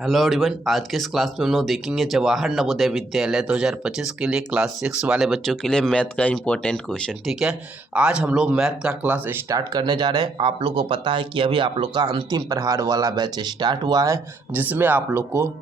Hello everyone, आज के इस क्लास में हम लोग देखेंगे जवाहर नवोदय विद्यालय 2025 के लिए क्लास 6 वाले बच्चों के लिए मैथ का इंपॉर्टेंट क्वेश्चन। ठीक है, आज हम लोग मैथ का क्लास स्टार्ट करने जा रहे हैं। आप लोग को पता है कि अभी आप लोग का अंतिम प्रहार वाला बैच स्टार्ट हुआ है, जिसमें आप लोग को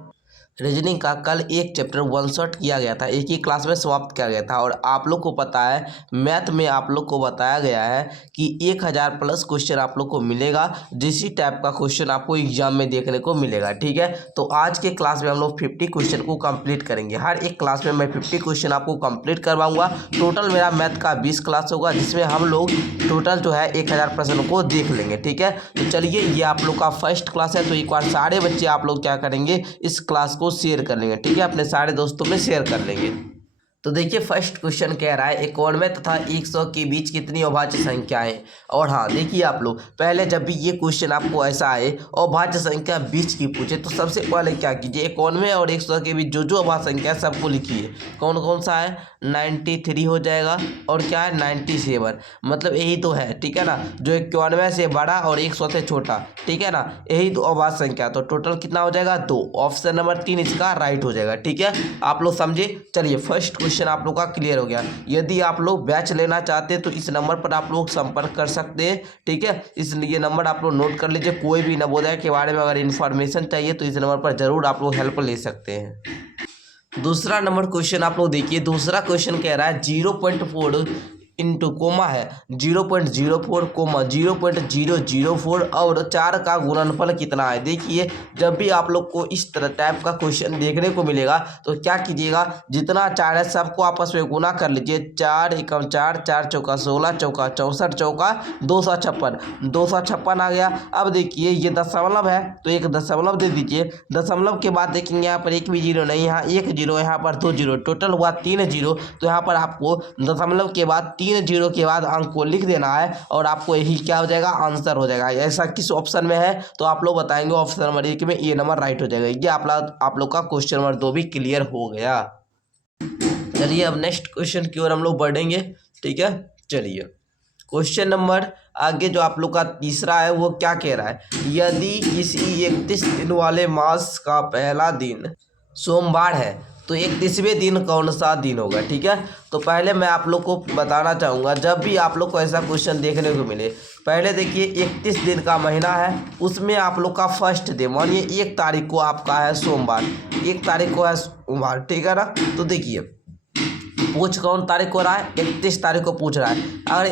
रीजनिंग का कल एक चैप्टर वन शॉट किया गया था, एक ही क्लास में समाप्त किया गया था। और आप लोग को पता है मैथ में आप लोग को बताया गया है कि 1000 प्लस क्वेश्चन आप लोग को मिलेगा, जिसी टाइप का क्वेश्चन आपको एग्जाम में देखने को मिलेगा। ठीक है, तो आज के क्लास में हम लोग 50 क्वेश्चन को कंप्लीट करेंगे। हर एक क्लास में मैं 50 क्वेश्चन आपको कंप्लीट करवाऊंगा। टोटल मेरा मैथ का 20 क्लास होगा, जिसमें हम लोग टोटल जो है 1000 प्रश्नों को देख लेंगे। ठीक है, तो चलिए, ये आप लोग का फर्स्ट क्लास है, तो एक बार सारे बच्चे आप लोग क्या करेंगे, इस क्लास को शेयर कर लेंगे। ठीक है, अपने सारे दोस्तों में शेयर कर लेंगे। तो देखिए, फर्स्ट क्वेश्चन कह रहा है 91 तथा 100 के बीच कितनी अभाज्य संख्याएं। और हाँ, देखिए आप लोग, पहले जब भी ये क्वेश्चन आपको ऐसा आए अभाज्य संख्या बीच की पूछे, तो सबसे पहले क्या कीजिए, 91 और 100 के बीच जो जो अभाज्य संख्या है सबको लिखिए। कौन कौन सा है, 93 हो जाएगा, और क्या है 97, मतलब यही तो है। ठीक है ना, जो 91 से बड़ा और 100 से छोटा, ठीक है ना, यही तो अभाज्य संख्या। तो टोटल कितना हो जाएगा, 2। ऑप्शन नंबर 3 इसका राइट हो जाएगा। ठीक है, आप लोग समझे। चलिए, फर्स्ट क्वेश्चन आप लोग का क्लियर हो गया। यदि आप लोग बैच लेना चाहते हैं तो इस नंबर पर आप लोग संपर्क कर सकते हैं। ठीक है, इसलिए नंबर आप लोग नोट कर लीजिए। कोई भी नवोदय के बारे में अगर इन्फॉर्मेशन चाहिए तो इस नंबर पर जरूर आप लोग हेल्प ले सकते हैं। दूसरा नंबर क्वेश्चन आप लोग देखिए। दूसरा क्वेश्चन कह रहा है 0.4 इंटू कोमा है 0.04 कोमा 0.004 और 4 का गुणनफल कितना है। देखिए, जब भी आप लोग को इस तरह टाइप का क्वेश्चन देखने को मिलेगा तो क्या कीजिएगा, जितना 4 है सबको आपस में गुना कर लीजिए। 4 एकम 4, 4 चौका 16, चौका 64, चौका 256, 256 आ गया। अब देखिए, ये दशमलव है तो एक दशमलव दे दीजिए। दशमलव के बाद देखेंगे यहाँ पर एक भी जीरो नहीं, यहाँ एक जीरो, यहाँ पर 2 जीरो, टोटल हुआ 3 जीरो। तो यहाँ पर आपको दशमलव के बाद 3 जीरो के बाद अंक को लिख देना है और आपको यही क्या हो जाएगा, आंसर हो जाएगा। ऐसा किस ऑप्शन में है तो आप लोग बताएंगे ऑप्शन नंबर 1 में ये नंबर राइट हो जाएगा। ये आप लोग का क्वेश्चन नंबर 2 भी क्लियर हो गया। चलिए, अब नेक्स्ट क्वेश्चन की ओर हम लोग बढ़ेंगे। ठीक है, चलिए, क्वेश्चन नंबर आगे जो आप लोग का तीसरा है वो क्या कह रहा है, यदि किसी 31 दिन वाले मास का पहला दिन सोमवार है तो 31वें दिन कौन सा दिन होगा। ठीक है, तो पहले मैं आप लोग को बताना चाहूँगा, जब भी आप लोग को ऐसा क्वेश्चन देखने को मिले, पहले देखिए 31 दिन का महीना है, उसमें आप लोग का फर्स्ट डे, मानिए 1 तारीख को आपका है सोमवार, 1 तारीख को है सोमवार। ठीक है ना, तो देखिए पूछ कौन तारीख को रहा है, 31 तारीख को पूछ रहा है। अगर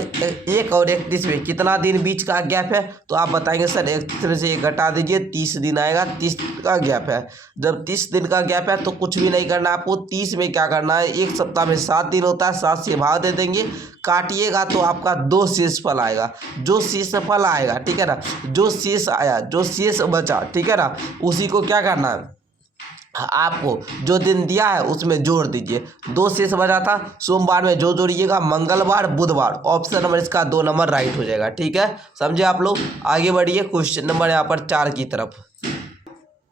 1 और 31 में कितना दिन बीच का गैप है तो आप बताएंगे सर 31 में से 1 घटा दीजिए, 30 दिन आएगा, 30 का गैप है। जब 30 दिन का गैप है तो कुछ भी नहीं करना है आपको। 30 में क्या करना है, एक सप्ताह में 7 दिन होता है, 7 से भाग दे देंगे, काटिएगा तो आपका 2 शेष फल आएगा। जो शेष फल आएगा, ठीक है ना, जो शेष आया, जो शेष बचा, ठीक है ना, उसी को क्या करना है, आपको जो दिन दिया है उसमें जोड़ दीजिए। 2 शेष बचा था, सोमवार में जो जोड़िएगा, मंगलवार, बुधवार। ऑप्शन नंबर इसका 2 नंबर राइट हो जाएगा। ठीक है, समझे आप लोग। आगे बढ़िए क्वेश्चन नंबर यहाँ पर 4 की तरफ।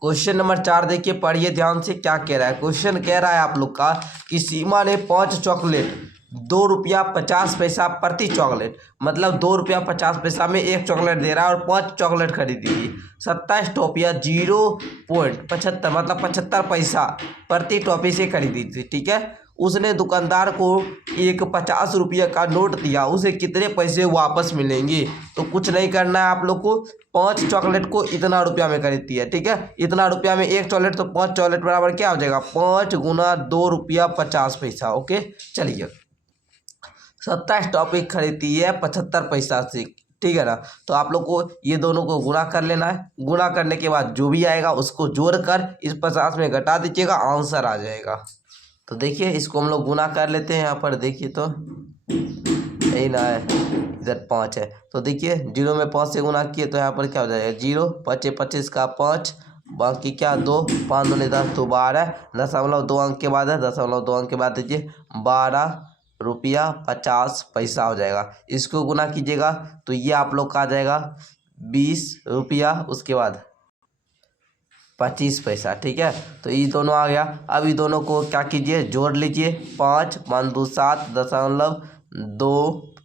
क्वेश्चन नंबर 4 देखिए, पढ़िए ध्यान से क्या कह रहा है। क्वेश्चन कह रहा है आप लोग का कि सीमा ने 5 चॉकलेट 2 रुपया 50 पैसा प्रति चॉकलेट, मतलब 2 रुपया 50 पैसा में 1 चॉकलेट दे रहा है और 5 चॉकलेट खरीदी। 27 टॉफियाँ 0.75 मतलब 75 पैसा प्रति टॉफी से खरीदी थी। ठीक है, उसने दुकानदार को एक 50 रुपये का नोट दिया, उसे कितने पैसे वापस मिलेंगे। तो कुछ नहीं करना है आप लोग को, 5 चॉकलेट को इतना रुपया में खरीदती है। ठीक है, इतना रुपया में 1 चॉकलेट, तो 5 चॉकलेट बराबर क्या हो जाएगा, 5 गुना 2 रुपया 50 पैसा। ओके, चलिए, 27 टॉपिक खरीदती है 75 पैसा से। ठीक है ना, तो आप लोग को ये दोनों को गुणा कर लेना है। गुणा करने के बाद जो भी आएगा उसको जोड़कर इस 50 में घटा दीजिएगा, आंसर आ जाएगा। तो देखिए, इसको हम लोग गुना कर लेते हैं। यहाँ पर देखिए तो यही ना है, इधर 5 है, तो देखिए 0 में 5 से गुना किए तो यहाँ पर क्या हो जाएगा, 0, 25 25 का 5, बाकी क्या 2, 5 दूनी 10 तो 12, 0.2 अंक के बाद है, 0.2 अंक के बाद दीजिए 12 रुपया 50 पैसा हो जाएगा। इसको गुना कीजिएगा तो ये आप लोग का आ जाएगा 20 रुपया, उसके बाद 25 पैसा। ठीक है, तो ये दोनों आ गया। अब ये दोनों को क्या कीजिए, जोड़ लीजिए। 5 5 2 7 0.2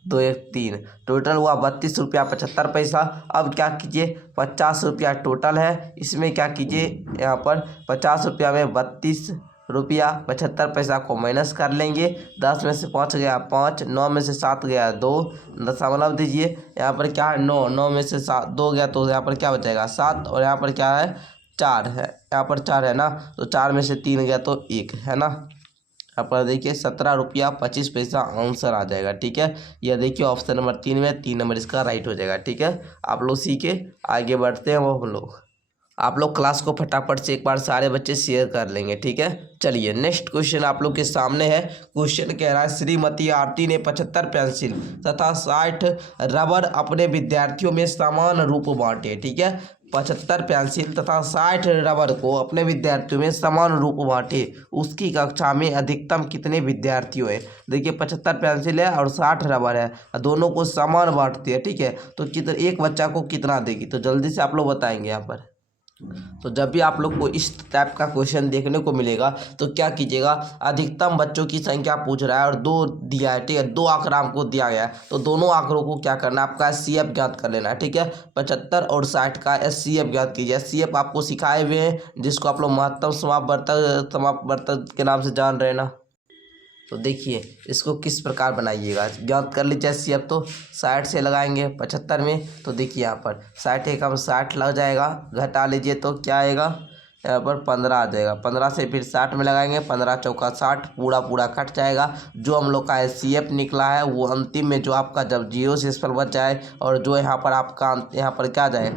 दो एक 3, टोटल हुआ 32 रुपया 75 पैसा। अब क्या कीजिए, 50 रुपया टोटल है, इसमें क्या कीजिए, यहाँ पर 50 रुपया में 32 रुपया 75 पैसा को माइनस कर लेंगे। 10 में से 5 गया 5, 9 में से 7 गया 2, दशमलव दीजिए। यहाँ पर क्या है 9, 9 में से 2 गया तो यहाँ पर क्या बचेगा 7, और यहाँ पर क्या है 4 है, यहाँ पर 4 है ना, तो 4 में से 3 गया तो 1 है ना। यहाँ पर देखिए 17 रुपया 25 पैसा आंसर आ जाएगा। ठीक है, यह देखिए ऑप्शन नंबर 3 में 3 नंबर इसका राइट हो जाएगा। ठीक है, आप लोग सीखे आगे बढ़ते हैं वो हम लोग। आप लोग क्लास को फटाफट से एक बार सारे बच्चे शेयर कर लेंगे। ठीक है, चलिए नेक्स्ट क्वेश्चन आप लोग के सामने है। क्वेश्चन कह रहा है श्रीमती आरती ने 75 पेंसिल तथा 60 रबर अपने विद्यार्थियों में समान रूप बांटे। ठीक है, 75 पेंसिल तथा 60 रबर को अपने विद्यार्थियों में समान रूप बांटे। उसकी कक्षा में अधिकतम कितने विद्यार्थियों हैं? देखिए 75 पेंसिल है और 60 रबर है, दोनों को समान बांटती है। ठीक है, तो कितना एक बच्चा को कितना देगी, तो जल्दी से आप लोग बताएंगे यहाँ पर। तो जब भी आप लोग को इस टाइप का क्वेश्चन देखने को मिलेगा तो क्या कीजिएगा, अधिकतम बच्चों की संख्या पूछ रहा है और 2 दिया है। ठीक है, 2 आंकड़ा हमको दिया गया है, तो दोनों आंकड़ों को क्या करना है, आपका एचसीएफ ज्ञात कर लेना है। ठीक है, 75 और 60 का एचसीएफ ज्ञात कीजिए। एचसीएफ आपको सिखाए हुए हैं, जिसको आप लोग महत्तम समापवर्तक के नाम से जान रहे हैं ना। तो देखिए इसको किस प्रकार बनाइएगा, ज्ञात कर लीजिए एचसीएफ। तो 60 से लगाएंगे 75 में, तो देखिए यहाँ पर 60 एकम 60 लग जाएगा, घटा लीजिए तो क्या आएगा, यहाँ पर 15 आ जाएगा। 15 से फिर 60 में लगाएंगे, 15 चौका 60, पूरा पूरा कट जाएगा। जो हम लोग का एचसीएफ निकला है वो अंतिम में जो आपका जब 0 से इस पर बच जाए और जो यहाँ पर आपका यहाँ पर क्या जाए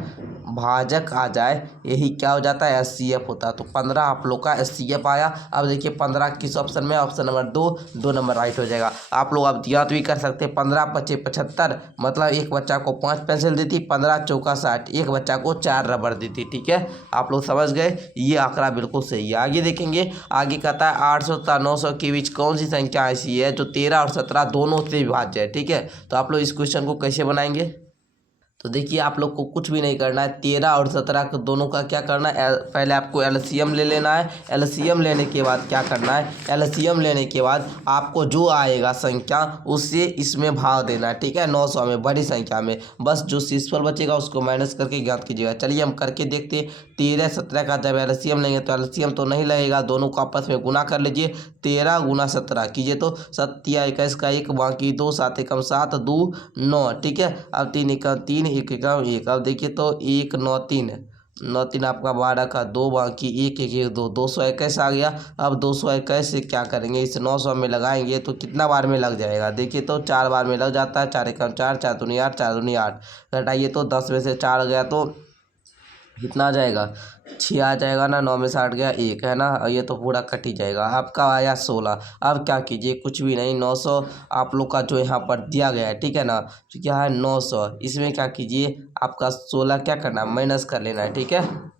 भाजक आ जाए, यही क्या हो जाता है एचसीएफ होता है। तो 15 आप लोग का एचसीएफ आया। अब देखिए 15 किस ऑप्शन में, ऑप्शन नंबर 2 नंबर राइट हो जाएगा। आप लोग अब याद भी कर सकते हैं, 15 × 5 = 75, मतलब एक बच्चा को 5 पेंसिल दी थी, 15 चौका 60, एक बच्चा को 4 रबर दी थी। ठीक है, आप लोग समझ गए, ये आंकड़ा बिल्कुल सही है। आगे देखेंगे, आगे कहता है 800 तथा 900 के बीच कौन सी संख्या ऐसी है जो 13 और 17 दोनों से विभाज्य है। ठीक है, तो आप लोग इस क्वेश्चन को कैसे बनाएंगे, तो देखिए आप लोग को कुछ भी नहीं करना है, 13 और 17 को दोनों का क्या करना है, पहले आपको एलसीएम ले लेना है। एलसीएम लेने के बाद क्या करना है, एलसीएम लेने के बाद आपको जो आएगा संख्या उससे इसमें भाग देना है। ठीक है, 900 में बड़ी संख्या में, बस जो शेषफल बचेगा उसको माइनस करके ज्ञात कीजिएगा। चलिए हम करके देखते हैं। 13 17 का जब एलसीएम लेंगे तो एलसीएम तो नहीं लगेगा, दोनों को आपस में गुना कर लीजिए। 13 × 17 कीजिए तो 7 × 21 का 1, बाकी 2, 7 एकम 7, 2 9। ठीक है, अब 3 एकम 3, 1 एकम 1। अब देखिए तो 1 9 3 9 3 आपका 12 का 2, बाकी 1 1 1 2, 221 आ गया। अब 221 से क्या करेंगे, इस 900 में लगाएंगे तो कितना बार में लग जाएगा, देखिए तो 4 बार में लग जाता है। 4 एकम 4, 4 दूनी 8, 4 दूनी 8, घटाइए तो 10 में से 4 गया तो कितना आ जाएगा, 6 आ जाएगा ना। 9 में से 8 गया 1 है ना, ये तो पूरा कट ही जाएगा। आपका आया 16। अब क्या कीजिए, कुछ भी नहीं, 900 आप लोग का जो यहाँ पर दिया गया है, ठीक है ना, तो क्या है 900, इसमें क्या कीजिए आपका 16 क्या करना है, माइनस कर लेना है। ठीक है,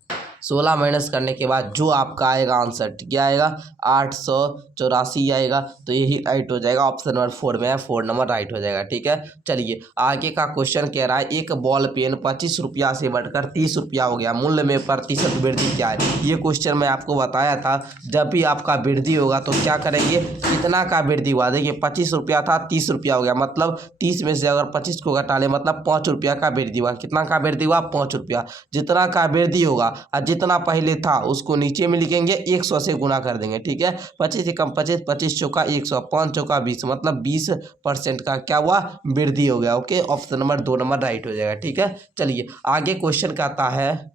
16 माइनस करने के बाद जो आपका आएगा आंसर क्या आएगा, 884 आएगा। तो यही राइट हो जाएगा, ऑप्शन नंबर 4 में है, 4 नंबर राइट हो जाएगा। ठीक है, चलिए आगे का क्वेश्चन कह रहा है एक बॉल पेन 25 रुपया से बढ़कर 30 रुपया हो गया, मूल्य में प्रतिशत वृद्धि क्या है। ये क्वेश्चन मैं आपको बताया था, जब भी आपका वृद्धि होगा तो क्या करेंगे, कितना का वृद्धि हुआ, देखिए 25 रुपया था 30 रुपया हो गया, मतलब 30 में से अगर 25 को घटा ले मतलब 5 रुपया का वृद्धि हुआ। कितना का वृद्धि हुआ, 5 रुपया। जितना का वृद्धि होगा जितना पहले था उसको नीचे में लिखेंगे, 100 से गुना कर देंगे। ठीक है, 25 एकम 25, 25 चौका 100, 5 चौका 20, मतलब 20% का क्या हुआ, वृद्धि हो गया। Okay, option number 2 number right हो जाएगा। ठीक है, चलिए आगे क्वेश्चन का आता है,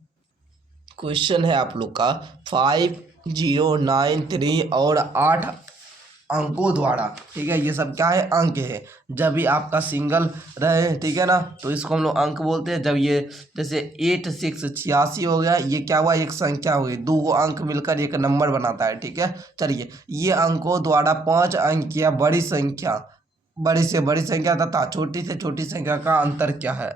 क्वेश्चन है आप लोग का 5093 और 8 अंकों द्वारा। ठीक है, ये सब क्या है, अंक है। जब भी आपका सिंगल रहे, ठीक है ना, तो इसको हम लोग अंक बोलते हैं। जब ये जैसे 8 6 86 हो गया, ये क्या हुआ, एक संख्या हो गई, 2 अंक मिलकर एक नंबर बनाता है। ठीक है, चलिए ये अंकों द्वारा 5 अंक या बड़ी से बड़ी संख्या तथा छोटी से छोटी संख्या का अंतर क्या है।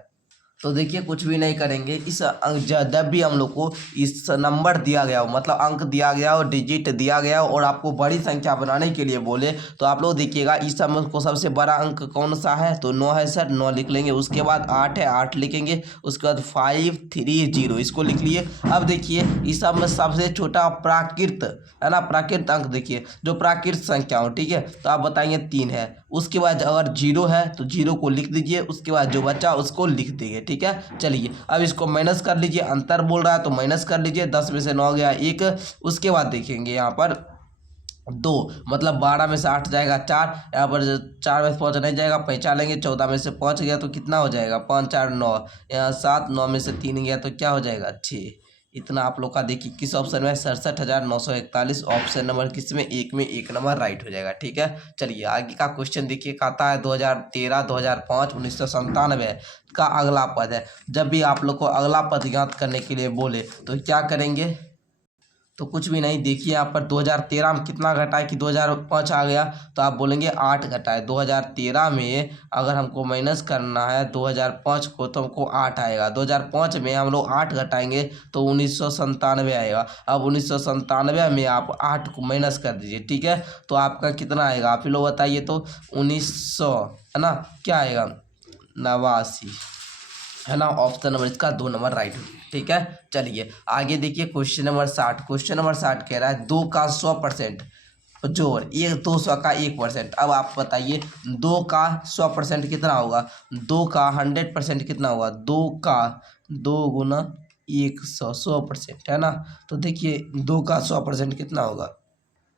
तो देखिए कुछ भी नहीं करेंगे। जब भी हम लोग को इस नंबर दिया गया हो, मतलब अंक दिया गया हो, डिजिट दिया गया हो और आपको बड़ी संख्या बनाने के लिए बोले, तो आप लोग देखिएगा इस समय को सबसे बड़ा अंक कौन सा है, तो 9 है सर, 9 लिख लेंगे। उसके बाद 8 है, 8 लिखेंगे। उसके बाद 530 इसको लिख लिए। अब देखिए इस सब में सबसे छोटा प्राकृत है ना, प्राकृत अंक देखिए जो प्राकृत संख्या हो, ठीक है, तो आप बताएंगे 3 है। उसके बाद अगर 0 है तो 0 को लिख दीजिए, उसके बाद जो बचा उसको लिख देंगे, ठीक है। चलिए अब इसको माइनस कर लीजिए, अंतर बोल रहा है तो माइनस कर लीजिए। 10 में से 9 गया 1। उसके बाद देखेंगे यहाँ पर 2, मतलब 12 में से 8 जाएगा 4, यहाँ पर 4 में से 5 नहीं जाएगा, पहचान लेंगे। 14 में से 5 गया तो कितना हो जाएगा, 5 4 9, यहाँ 7, 9 में से 3 गया तो क्या हो जाएगा 6। इतना आप लोग का देखिए किस ऑप्शन में 67,941। ऑप्शन नंबर किस में, एक में, एक नंबर राइट हो जाएगा, ठीक है। चलिए आगे का क्वेश्चन देखिए, कहता है 2013, 2005, 1997 का अगला पद है। जब भी आप लोग को अगला पद ज्ञात करने के लिए बोले तो क्या करेंगे, तो कुछ भी नहीं। देखिए यहाँ पर 2013 में कितना घटाए कि 2005 आ गया, तो आप बोलेंगे 8 घटाए। 2013 में अगर हमको माइनस करना है 2005 को तो हमको 8 आएगा। 2005 में हम लोग 8 घटाएंगे तो 1997 आएगा। अब 1997 में आप 8 को माइनस कर दीजिए, ठीक है, तो आपका कितना आएगा आप ही लोग बताइए। तो 1900 है ना, क्या आएगा 89 है ना। ऑप्शन नंबर इसका 2 नंबर राइट हो, ठीक है। चलिए आगे देखिए क्वेश्चन नंबर 60। क्वेश्चन नंबर 60 कह रहा है 2 का 100% जोड़ ये 200 का 1%। अब आप बताइए 2 का 100% कितना होगा, 2 का 100% कितना होगा, 2 का 2 गुना 100, 100% है ना। तो देखिए 2 का 100% कितना होगा,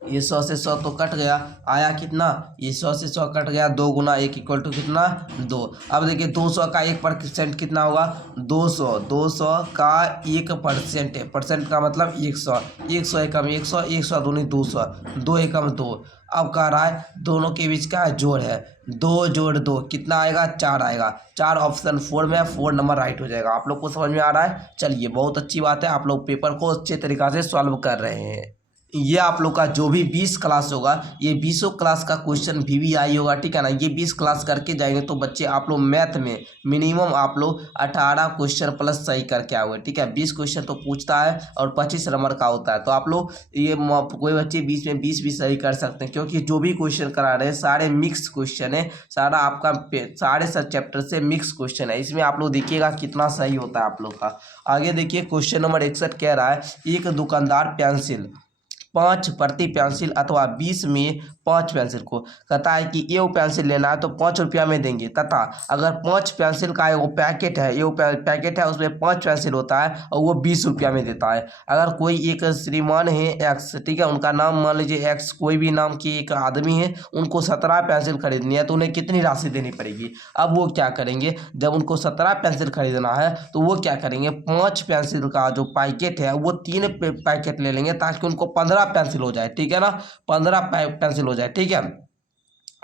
ये 100 से 100 तो कट गया, आया कितना, ये 100 से 100 कट गया, 2 गुना 1 इक्वल टू कितना 2। अब देखिए 200 का 1% कितना होगा, 200, 200 का 1% है, परसेंट का मतलब 100, 100 एकम 100, 100 दूनी 200, 2 एकम 2। अब कह रहा है दोनों के बीच का जोड़ है, 2 जोड़ 2 कितना आएगा, 4 आएगा। 4 ऑप्शन 4 में, 4 नंबर राइट हो जाएगा। आप लोग को समझ में आ रहा है। चलिए बहुत अच्छी बात है, आप लोग पेपर को अच्छे तरीक़ा से सॉल्व कर रहे हैं। ये आप लोग का जो भी 20 क्लास होगा, ये 20 क्लास का क्वेश्चन VVI होगा, ठीक है ना। ये 20 क्लास करके जाएंगे तो बच्चे आप लोग मैथ में मिनिमम आप लोग 18 क्वेश्चन प्लस सही करके आओगे, ठीक है। 20 क्वेश्चन तो पूछता है और 25 नंबर का होता है, तो आप लोग ये कोई बच्चे 20 में 20 भी सही कर सकते हैं, क्योंकि जो भी क्वेश्चन करा रहे हैं सारे मिक्स क्वेश्चन है। सारा आपका सारे सब चैप्टर से मिक्स क्वेश्चन है, इसमें आप लोग देखिएगा कितना सही होता है आप लोग का। आगे देखिए क्वेश्चन नंबर 61 कह रहा है एक दुकानदार पेंसिल 5 प्रति पेंसिल अथवा 20 में 5 पेंसिल को कहता है कि ये पेंसिल लेना है तो 5 रुपया में देंगे, तथा अगर 5 पेंसिल का वो पैकेट है, ये पैकेट है उसमें 5 पेंसिल होता है और वो 20 रुपया में देता है। अगर कोई एक श्रीमान है एक्स, ठीक है, उनका नाम मान लीजिए एक्स, कोई भी नाम की एक आदमी है, उनको 17 पेंसिल खरीदनी है तो उन्हें कितनी राशि देनी पड़ेगी। अब वो क्या करेंगे, जब उनको 17 पेंसिल खरीदना है तो वो क्या करेंगे, 5 पेंसिल का जो पैकेट है वो 3 पैकेट ले लेंगे ताकि उनको 15 पेंसिल हो जाए, ठीक है ना, 15 पेंसिल हो जाए, ठीक है।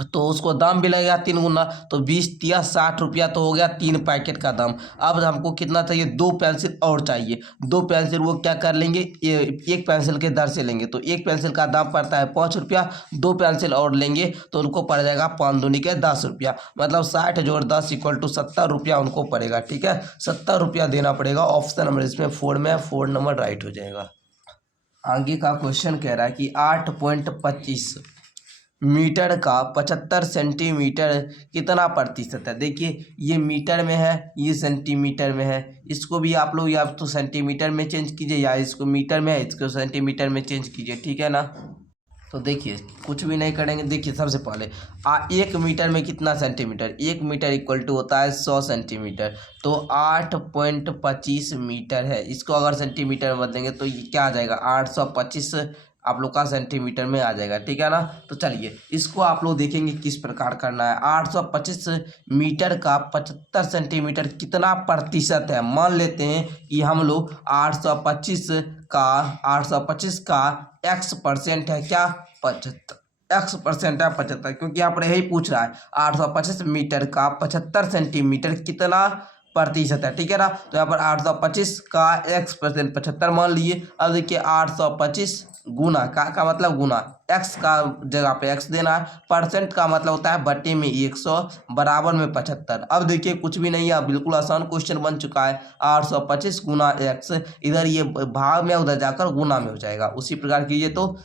तो उसको दाम भी लगेगा 3 गुना, तो 20 तिया 60 रुपया तो हो गया 3 पैकेट का दाम। अब हमको कितना चाहिए, 2 पेंसिल और चाहिए। 2 पेंसिल वो क्या कर लेंगे, एक पेंसिल के दर से लेंगे, तो एक पेंसिल का दाम पड़ता है 5 रुपया, 2 पेंसिल और लेंगे तो उनको पड़ जाएगा 5 दूनी के 10 रुपया, मतलब 60 जोड़ 10 इक्वल टू 70 रुपया उनको पड़ेगा, ठीक है। 70 रुपया देना पड़ेगा। ऑप्शन नंबर इसमें 4 में, 4 नंबर राइट हो जाएगा। आगे का क्वेश्चन कह रहा है कि 8.25 मीटर का 75 सेंटीमीटर कितना प्रतिशत है। देखिए ये मीटर में है, ये सेंटीमीटर में है, इसको भी आप लोग या तो सेंटीमीटर में चेंज कीजिए या इसको मीटर में है इसको सेंटीमीटर में चेंज कीजिए, ठीक है ना। तो देखिए कुछ भी नहीं करेंगे। देखिए सबसे पहले 1 मीटर में कितना सेंटीमीटर, 1 मीटर इक्वल टू होता है 100 सेंटीमीटर, तो 8.25 मीटर है। इसको अगर सेंटीमीटर में बदलेंगे तो ये क्या आ जाएगा, 825 आप लोग का सेंटीमीटर में आ जाएगा, ठीक है ना। तो चलिए इसको आप लोग देखेंगे किस प्रकार करना है। 825 मीटर का 75 सेंटीमीटर कितना प्रतिशत है। मान लेते हैं कि हम लोग 825 का x% है क्या, 75 x% है 75, क्योंकि यहाँ पर यही पूछ रहा है 825 मीटर का 75 सेंटीमीटर कितना प्रतिशत है, ठीक है ना। तो यहाँ पर 825 का x% 75 मान लिए। अब देखिए 825 गुना का मतलब गुना x का जगह पे x देना है, परसेंट का मतलब होता है बटे में 100 बराबर में 75। अब देखिए कुछ भी नहीं है, बिल्कुल आसान क्वेश्चन बन चुका है। 825 गुना x, इधर ये भाग में उधर जाकर गुना में हो जाएगा। उसी प्रकार कीजिए तो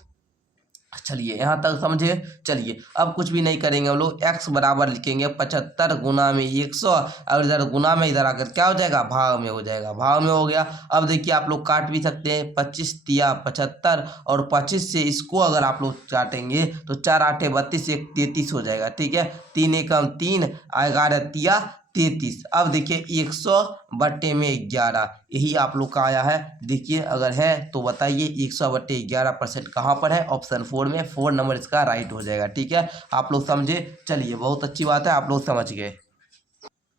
चलिए यहाँ तक समझे। चलिए अब कुछ भी नहीं करेंगे, हम लोग x बराबर लिखेंगे 75 गुना में 100, और इधर गुना में इधर आकर क्या हो जाएगा, भाग में हो जाएगा। भाग में हो गया। अब देखिए आप लोग काट भी सकते हैं, 25 तिया 75, और 25 से इसको अगर आप लोग काटेंगे तो 4 8 32, 1 33 हो जाएगा, ठीक है। 3 एकम 3, 11 तिया 33। अब देखिए 100 बट्टे में 11, यही आप लोग का आया है। देखिए अगर है तो बताइए 100 बट्टे 11% कहाँ पर है, ऑप्शन 4 में। 4 नंबर इसका राइट हो जाएगा, ठीक है। आप लोग समझे। चलिए बहुत अच्छी बात है, आप लोग समझ गए।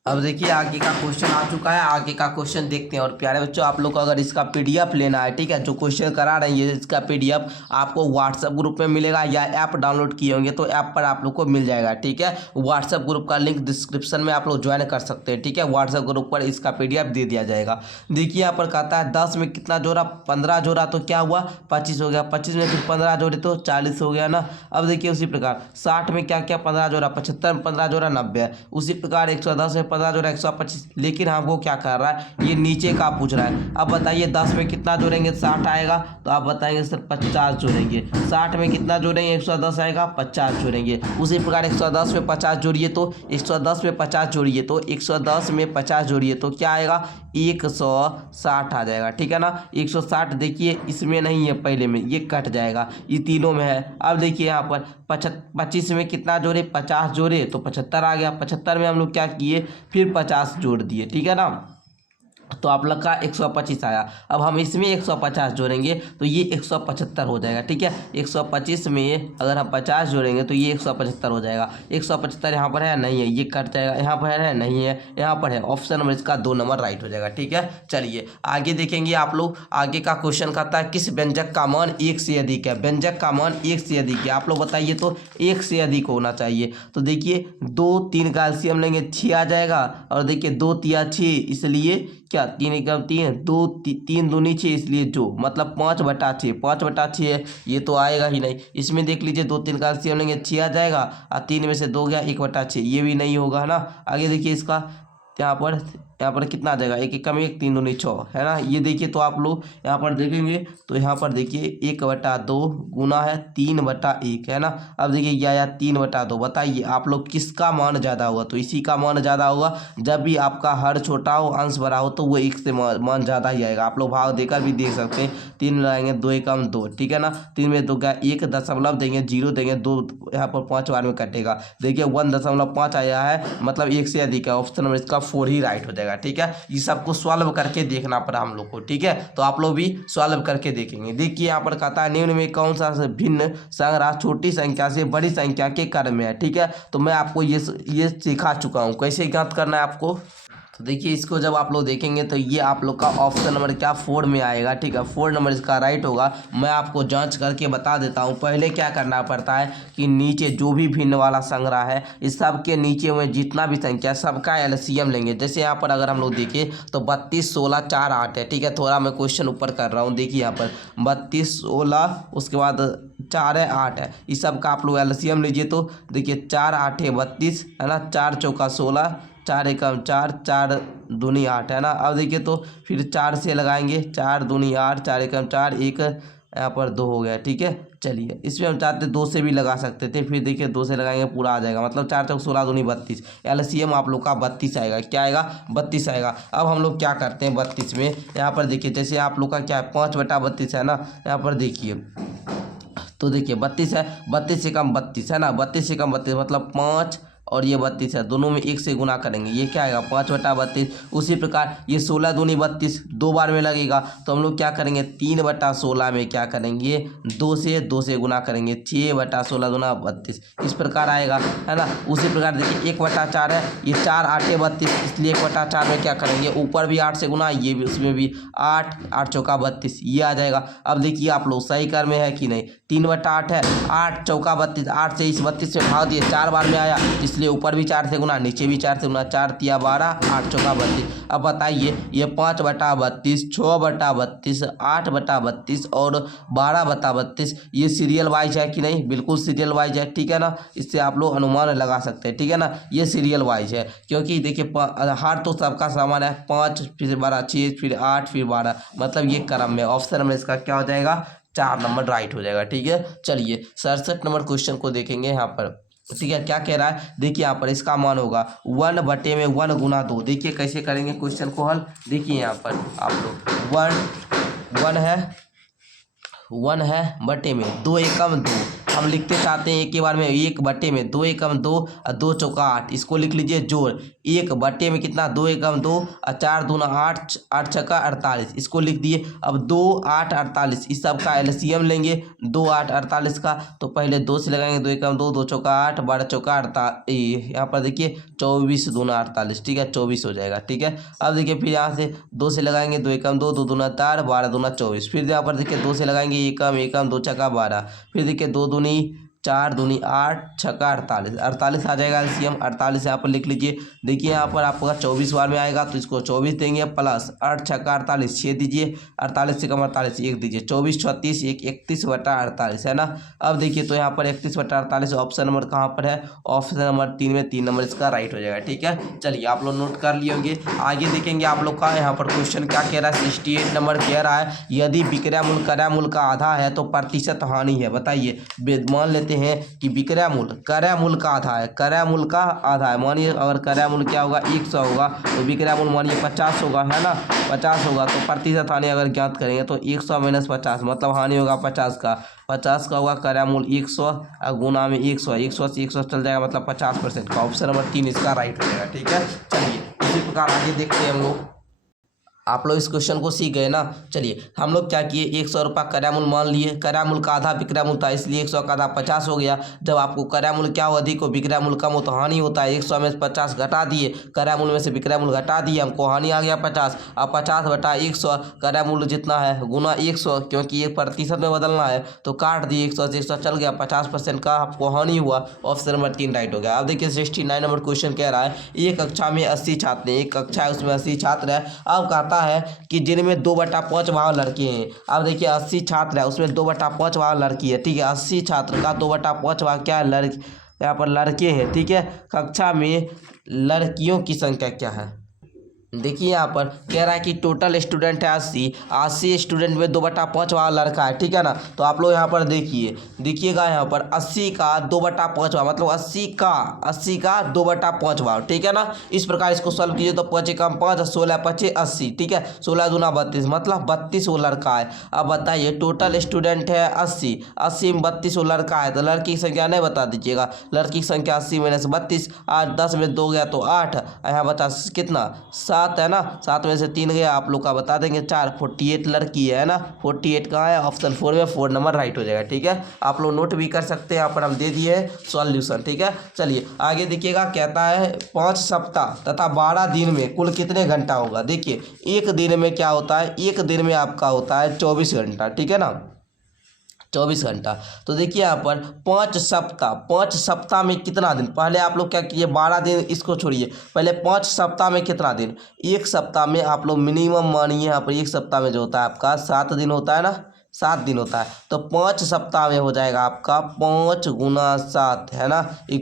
अब देखिए आगे का क्वेश्चन आ चुका है, आगे का क्वेश्चन देखते हैं। और प्यारे बच्चों आप लोग को अगर इसका पीडीएफ लेना है, ठीक है, जो क्वेश्चन करा रहे हैं ये इसका पीडीएफ आपको व्हाट्सएप ग्रुप में मिलेगा, या ऐप डाउनलोड किए होंगे तो ऐप पर आप लोग को मिल जाएगा, ठीक है। व्हाट्सएप ग्रुप का लिंक डिस्क्रिप्शन में आप लोग ज्वाइन कर सकते हैं, ठीक है। व्हाट्सएप ग्रुप पर इसका पीडीएफ दे दिया जाएगा। देखिए यहाँ पर कहता है 10 में कितना जोड़ा, 15 जोड़ा तो क्या हुआ 25 हो गया, 25 में फिर 15 जोड़े तो 40 हो गया ना। अब देखिए उसी प्रकार 60 में क्या क्या 15 जोड़ा, 75 में 15 जोड़ा 90 है। उसी प्रकार 110 में 15 जोड़ा 125। लेकिन हमको क्या कर रहा है, ये नीचे का पूछ रहा है। अब बताइए 10 में कितना जोड़ेंगे 60 आएगा, तो आप बताएंगे सर 50 जोड़ेंगे। 60 में कितना जोड़ेंगे 110 आएगा, 50 जोड़ेंगे। उसी प्रकार 110 में 50 जोड़िए तो 110 में 50 जोड़िए तो 110 में 50 जोड़िए तो क्या आएगा 160 आ जाएगा, ठीक है ना। 160 देखिए इसमें नहीं है, पहले में ये कट जाएगा, ये तीनों में है। अब देखिए यहाँ पर 25 में कितना जोड़े 50 जोड़े तो 75 आ गया। 75 में हम लोग क्या किए, फिर 50 जोड़ दिए, ठीक है ना। तो आप लोग का 125 आया। अब हम इसमें 150 जोड़ेंगे तो ये 175 हो जाएगा, ठीक है। 125 में अगर हम 50 जोड़ेंगे तो ये 175 हो जाएगा। 175 यहाँ पर है नहीं है, ये कट जाएगा। यहाँ पर है नहीं है, यहाँ पर है। ऑप्शन नंबर इसका 2 नंबर राइट हो जाएगा, ठीक है। चलिए आगे देखेंगे आप लोग। आगे का क्वेश्चन कहता है किस व्यंजक का मान 1 से अधिक है। व्यंजक का मान 1 से अधिक है, आप लोग बताइए तो 1 से अधिक होना चाहिए। तो देखिए 2 3 का एलसीएम लेंगे 6 आ जाएगा। और देखिए 2 तिया 6, इसलिए क्या 3 एकम 3, 2 3 दूनी 6, इसलिए जो मतलब 5/6। 5/6 है, ये तो आएगा ही नहीं। इसमें देख लीजिए 2 3 का एलसीएम लेंगे 6 आ जाएगा, और 3 में से 2 गया 1/6, ये भी नहीं होगा, है ना। आगे देखिए इसका यहाँ पर कितना आ जाएगा, 1 एकम 1, 3 दूनी 6, है ना। ये देखिए तो आप लोग यहाँ पर देखेंगे तो यहाँ पर देखिए 1/2 गुना है 3/1, है ना। अब देखिए यह आया 3/2। बताइए आप लोग किसका मान ज़्यादा होगा, तो इसी का मान ज़्यादा होगा। जब भी आपका हर छोटा हो अंश बड़ा हो तो वो 1 से मान ज़्यादा ही आएगा। आप लोग भाग देकर भी देख सकते हैं। 3 लगाएंगे 2 एकम 2, ठीक है ना। 3 में 2 का 1 दशमलव देंगे 0 देंगे 2, यहाँ पर 5 बार में कटेगा। देखिए 1.5 आया है, मतलब 1 से अधिक है। ऑप्शन नंबर इसका 4 ही राइट हो जाएगा, ठीक है। ये सबको सॉल्व करके देखना पड़ा हम लोग को, ठीक है। तो आप लोग भी सॉल्व करके देखेंगे। देखिए यहाँ पर कहता है निम्न में कौन सा भिन्न संग्रह छोटी संख्या से बड़ी संख्या के क्रम में है, ठीक है। तो मैं आपको ये सिखा चुका हूँ कैसे ज्ञात करना है आपको। तो देखिए इसको जब आप लोग देखेंगे तो ये आप लोग का ऑप्शन नंबर क्या 4 में आएगा, ठीक है। 4 नंबर इसका राइट होगा। मैं आपको जांच करके बता देता हूँ। पहले क्या करना पड़ता है कि नीचे जो भी भिन्न वाला संग्रह है इस सब के नीचे में जितना भी संख्या सबका एलसीएम लेंगे। जैसे यहाँ पर अगर हम लोग देखें तो 32 16 4 8 है, ठीक है। थोड़ा मैं क्वेश्चन ऊपर कर रहा हूँ। देखिए यहाँ पर 32 16 उसके बाद 4 है 8 है, इस सब का आप लोग एलसीएम लीजिए तो देखिए 4 8 32, है ना। 4 चौका 16, 4 एकम 4, 4 दूनी 8, है ना। अब देखिए तो फिर 4 से लगाएंगे, 4 दूनी 8, 4 एकम 4, 1 यहाँ पर 2 हो गया, ठीक है। चलिए इसमें हम चाहते 2 से भी लगा सकते थे, फिर देखिए 2 से लगाएंगे पूरा आ जाएगा, मतलब 4 चौक 16 दूनी 32। एलसीएम आप लोग का 32 आएगा। क्या आएगा 32 आएगा। अब हम लोग क्या करते हैं 32 में, यहाँ पर देखिए जैसे आप लोग का क्या है 5/32 है ना। यहाँ पर देखिए तो देखिए 32 है, 32 से कम 32 है ना। 32 से कम 32 मतलब 5 और ये 32 है, दोनों में 1 से गुना करेंगे, ये क्या आएगा 5/32। उसी प्रकार ये 16 दूनी 32 2 बार में लगेगा, तो हम लोग क्या करेंगे 3/16 में क्या करेंगे 2 से गुना करेंगे, 6/16 दूना 32, इस प्रकार आएगा, है ना। उसी प्रकार देखिए 1/4 है, ये 4 8 32, इसलिए 1/4 में क्या करेंगे ऊपर भी 8 से गुना, ये भी उसमें भी 8 8 चौका 32, ये आ जाएगा। अब देखिए आप लोग सही कर में है कि नहीं, 3/8 है, 8 चौका 32, 8 से इस 32 में भाग दिए 4 बार में आया, इसलिए इसलिए ऊपर भी 4 से गुना, नीचे भी 4 से गुना। 4 तिया 12, 8 चौका 32। अब बताइए ये 5/32, 6/32, 8/32 और 12/32 ये सीरियल वाइज है कि नहीं? बिल्कुल सीरियल वाइज है, ठीक है ना। इससे आप लोग अनुमान लगा सकते हैं, ठीक है ना। ये सीरियल वाइज है क्योंकि देखिए हार तो सबका समान है, 5 फिर 12 6 फिर 8 फिर 12, मतलब ये क्रम में। ऑप्शन में इसका क्या हो जाएगा? 4 नंबर राइट हो जाएगा, ठीक है। चलिए 67 नंबर क्वेश्चन को देखेंगे यहाँ पर, ठीक है। क्या कह रहा है देखिए यहाँ पर, इसका मान होगा 1/1 गुना 2। देखिए कैसे करेंगे क्वेश्चन को हल। देखिए यहाँ पर आप लोग 1 है बटे में 2 एकम 2, हम लिखते चाहते हैं एक के बार में 1/में 2 एकम 2 और 2 चौका 8, इसको लिख लीजिए जोड़। 1/में कितना? 2 एकम 2 और 4 दूना 8, 8 छक्का 48, इसको लिख दिए। अब 2 8 48 इस सब का एलसीएम लेंगे 2 8 48 का, तो पहले 2 से लगाएंगे, 2 एकम 2, 2 चौका 8, 12 चौका 48, यहाँ पर देखिए 24 दूना 48, ठीक है, 24 हो जाएगा, ठीक है। अब देखिए फिर यहाँ से 2 से लगाएंगे, 2 एकम 2, 2 दूना 4, 12 दूना 24, फिर यहाँ पर देखिए 2 से लगाएंगे, एकम 2 छक्का 12, फिर देखिए 2 दूनी 4 दूनी 8 छक्का 48, 48 आ जाएगा एलसीएम। 48 यहाँ पर लिख लीजिए। देखिए यहाँ पर आपका 24 बार में आएगा तो इसको 24 देंगे, प्लस 8 छक्का 48 6 दीजिए, 48 से कम 48 1 दीजिए, 24 36 1 31/48 है ना। अब देखिए तो यहाँ पर 31/48 ऑप्शन नंबर कहाँ पर है? ऑप्शन नंबर 3 में 3 नंबर इसका राइट हो जाएगा, ठीक है। चलिए आप लोग नोट कर लिए होंगे। आगे देखेंगे आप लोग का यहाँ पर क्वेश्चन क्या कह रहा है। 68 नंबर कह रहा है यदि विक्रय मूल्य क्रय मूल्य का आधा है तो प्रतिशत हानि है। बताइए, मान लेते हैं कि विक्रय मूल्य क्रय मूल्य का आधा है, क्रय मूल्य का आधा है। मानिए अगर क्रय मूल्य क्या होगा? 100 होगा, तो विक्रय मूल्य मानिए 50 होगा, है ना, 50 होगा। तो प्रतिशत हानि अगर ज्ञात करेंगे तो 100 - 50 मतलब हानि होगा 50 का। 50 का होगा क्रय मूल्य 100 गुना में 100, 100 से 100 चल जाएगा, मतलब 50% का। ऑप्शन नंबर 3 इसका राइट हो जाएगा, ठीक है। चलिए इसी प्रकार आगे देखते हैं हम लोग। आप लोग इस क्वेश्चन को सीख गए ना। चलिए हम लोग क्या किए, 100 रुपये क्रय मूल्य मान लिए, क्रय मूल्य का आधा विक्रय मूल्य था, इसलिए 100 का आधा 50 हो गया। जब आपको क्रय मूल्य क्या हो अधिक हो, विक्रय मूल्य कम हो तो हानि होता है। 100 में से 50 घटा दिए, क्रय मूल्य में से विक्रय मूल्य घटा दिए, हमको हानि आ गया 50। अब 50/100 क्रय मूल्य जितना है गुना 100, क्योंकि ये प्रतिशत में बदलना है, तो काट दिए 100 से 100 चल गया, 50% का आपको हानि हुआ। ऑप्शन नंबर 3 राइट हो गया। अब देखिए 69 नंबर क्वेश्चन कह रहा है एक कक्षा में 80 छात्र हैं, एक कक्षा है उसमें 80 छात्र है। अब कहता है कि जिनमें 2/5 वहाँ लड़के हैं। अब देखिए 80 छात्र है उसमें 2/5 वहाँ लड़की है, ठीक है। 80 छात्र का 2/5 वहाँ क्या है? लड़की, यहाँ पर लड़के हैं, ठीक है। कक्षा में लड़कियों की संख्या क्या है? देखिए यहाँ पर कह रहा है कि टोटल स्टूडेंट है 80 स्टूडेंट में 2/5 वाला लड़का है, ठीक है ना। तो आप लोग यहाँ पर देखिएगा यहाँ पर 80 का 2/5 मतलब 80 का 2/5, ठीक है ना। इस प्रकार इसको सॉल्व कीजिए तो 5 एकम 5, 16 5 80, ठीक है। 16 दूना 32 मतलब 32 वो लड़का है। अब बताइए टोटल स्टूडेंट है 80 में 32 वो लड़का है, तो लड़की की संख्या नहीं बता दीजिएगा। लड़की की संख्या 80 - 32, 8 10 में 2 गया तो 8, यहाँ बता कितना 7 है ना। 7 में से 3 गया, आप लोग का बता देंगे 4, 48 लड़की है ना। 48 कहाँ है? ऑप्शन 4 में 4 नंबर राइट हो जाएगा, ठीक है। आप लोग नोट भी कर सकते हैं, यहाँ पर हम दे दिए सॉल्यूशन, ठीक है। चलिए आगे देखिएगा, कहता है 5 सप्ताह तथा 12 दिन में कुल कितने घंटा होगा। देखिए एक दिन में क्या होता है, एक दिन में आपका होता है 24 घंटा, ठीक है ना, 24 घंटा। तो देखिए यहाँ पर 5 सप्ताह में कितना दिन? पहले आप लोग क्या कीजिए, 12 दिन इसको छोड़िए, पहले 5 सप्ताह में कितना दिन? एक सप्ताह में आप लोग मिनिमम मानिए, यहाँ पर एक सप्ताह में जो होता है आपका 7 दिन होता है ना, 7 दिन होता है। तो 5 सप्ताह में हो जाएगा आपका 5 गुना 7 है ना, =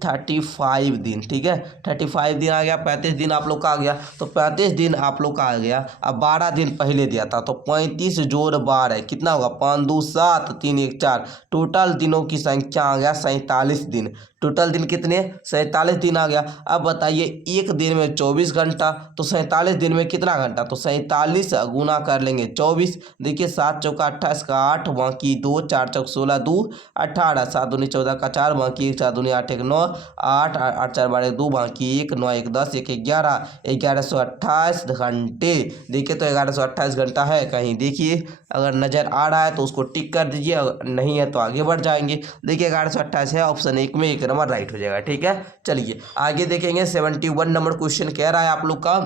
35 दिन, ठीक है। 35 दिन आ गया, 35 दिन आप लोग का आ गया, तो 35 दिन आप लोग का आ गया। अब 12 दिन पहले दिया था, तो 35 जोड़ 12 कितना होगा? 5 2 7 3 1 4, टोटल दिनों की संख्या आ गया 47 दिन। टोटल दिन कितने? 47 दिन आ गया। अब बताइए एक दिन में 24 घंटा, तो 47 दिन में कितना घंटा? तो 47 गुना कर लेंगे 24। देखिए 7 चौका 28 का 8, बाकी 2, 4 चौक 16 2 18, 7 दूनी 14 का 4, बाकी 1 4 दूनी 8 1 9, 8 8 4 12 2, बाकी 1 9 1 10 1 11, 1128 घंटे। देखिए तो 1128 घंटा है कहीं, देखिए अगर नज़र आ रहा है तो उसको टिक कर दीजिए, अगर नहीं है तो आगे बढ़ जाएंगे। देखिए 1128 है, ऑप्शन 1 में 1 नंबर राइट हो जाएगा, ठीक है। चलिए आगे देखेंगे 71 नंबर क्वेश्चन कह रहा है आप लोग का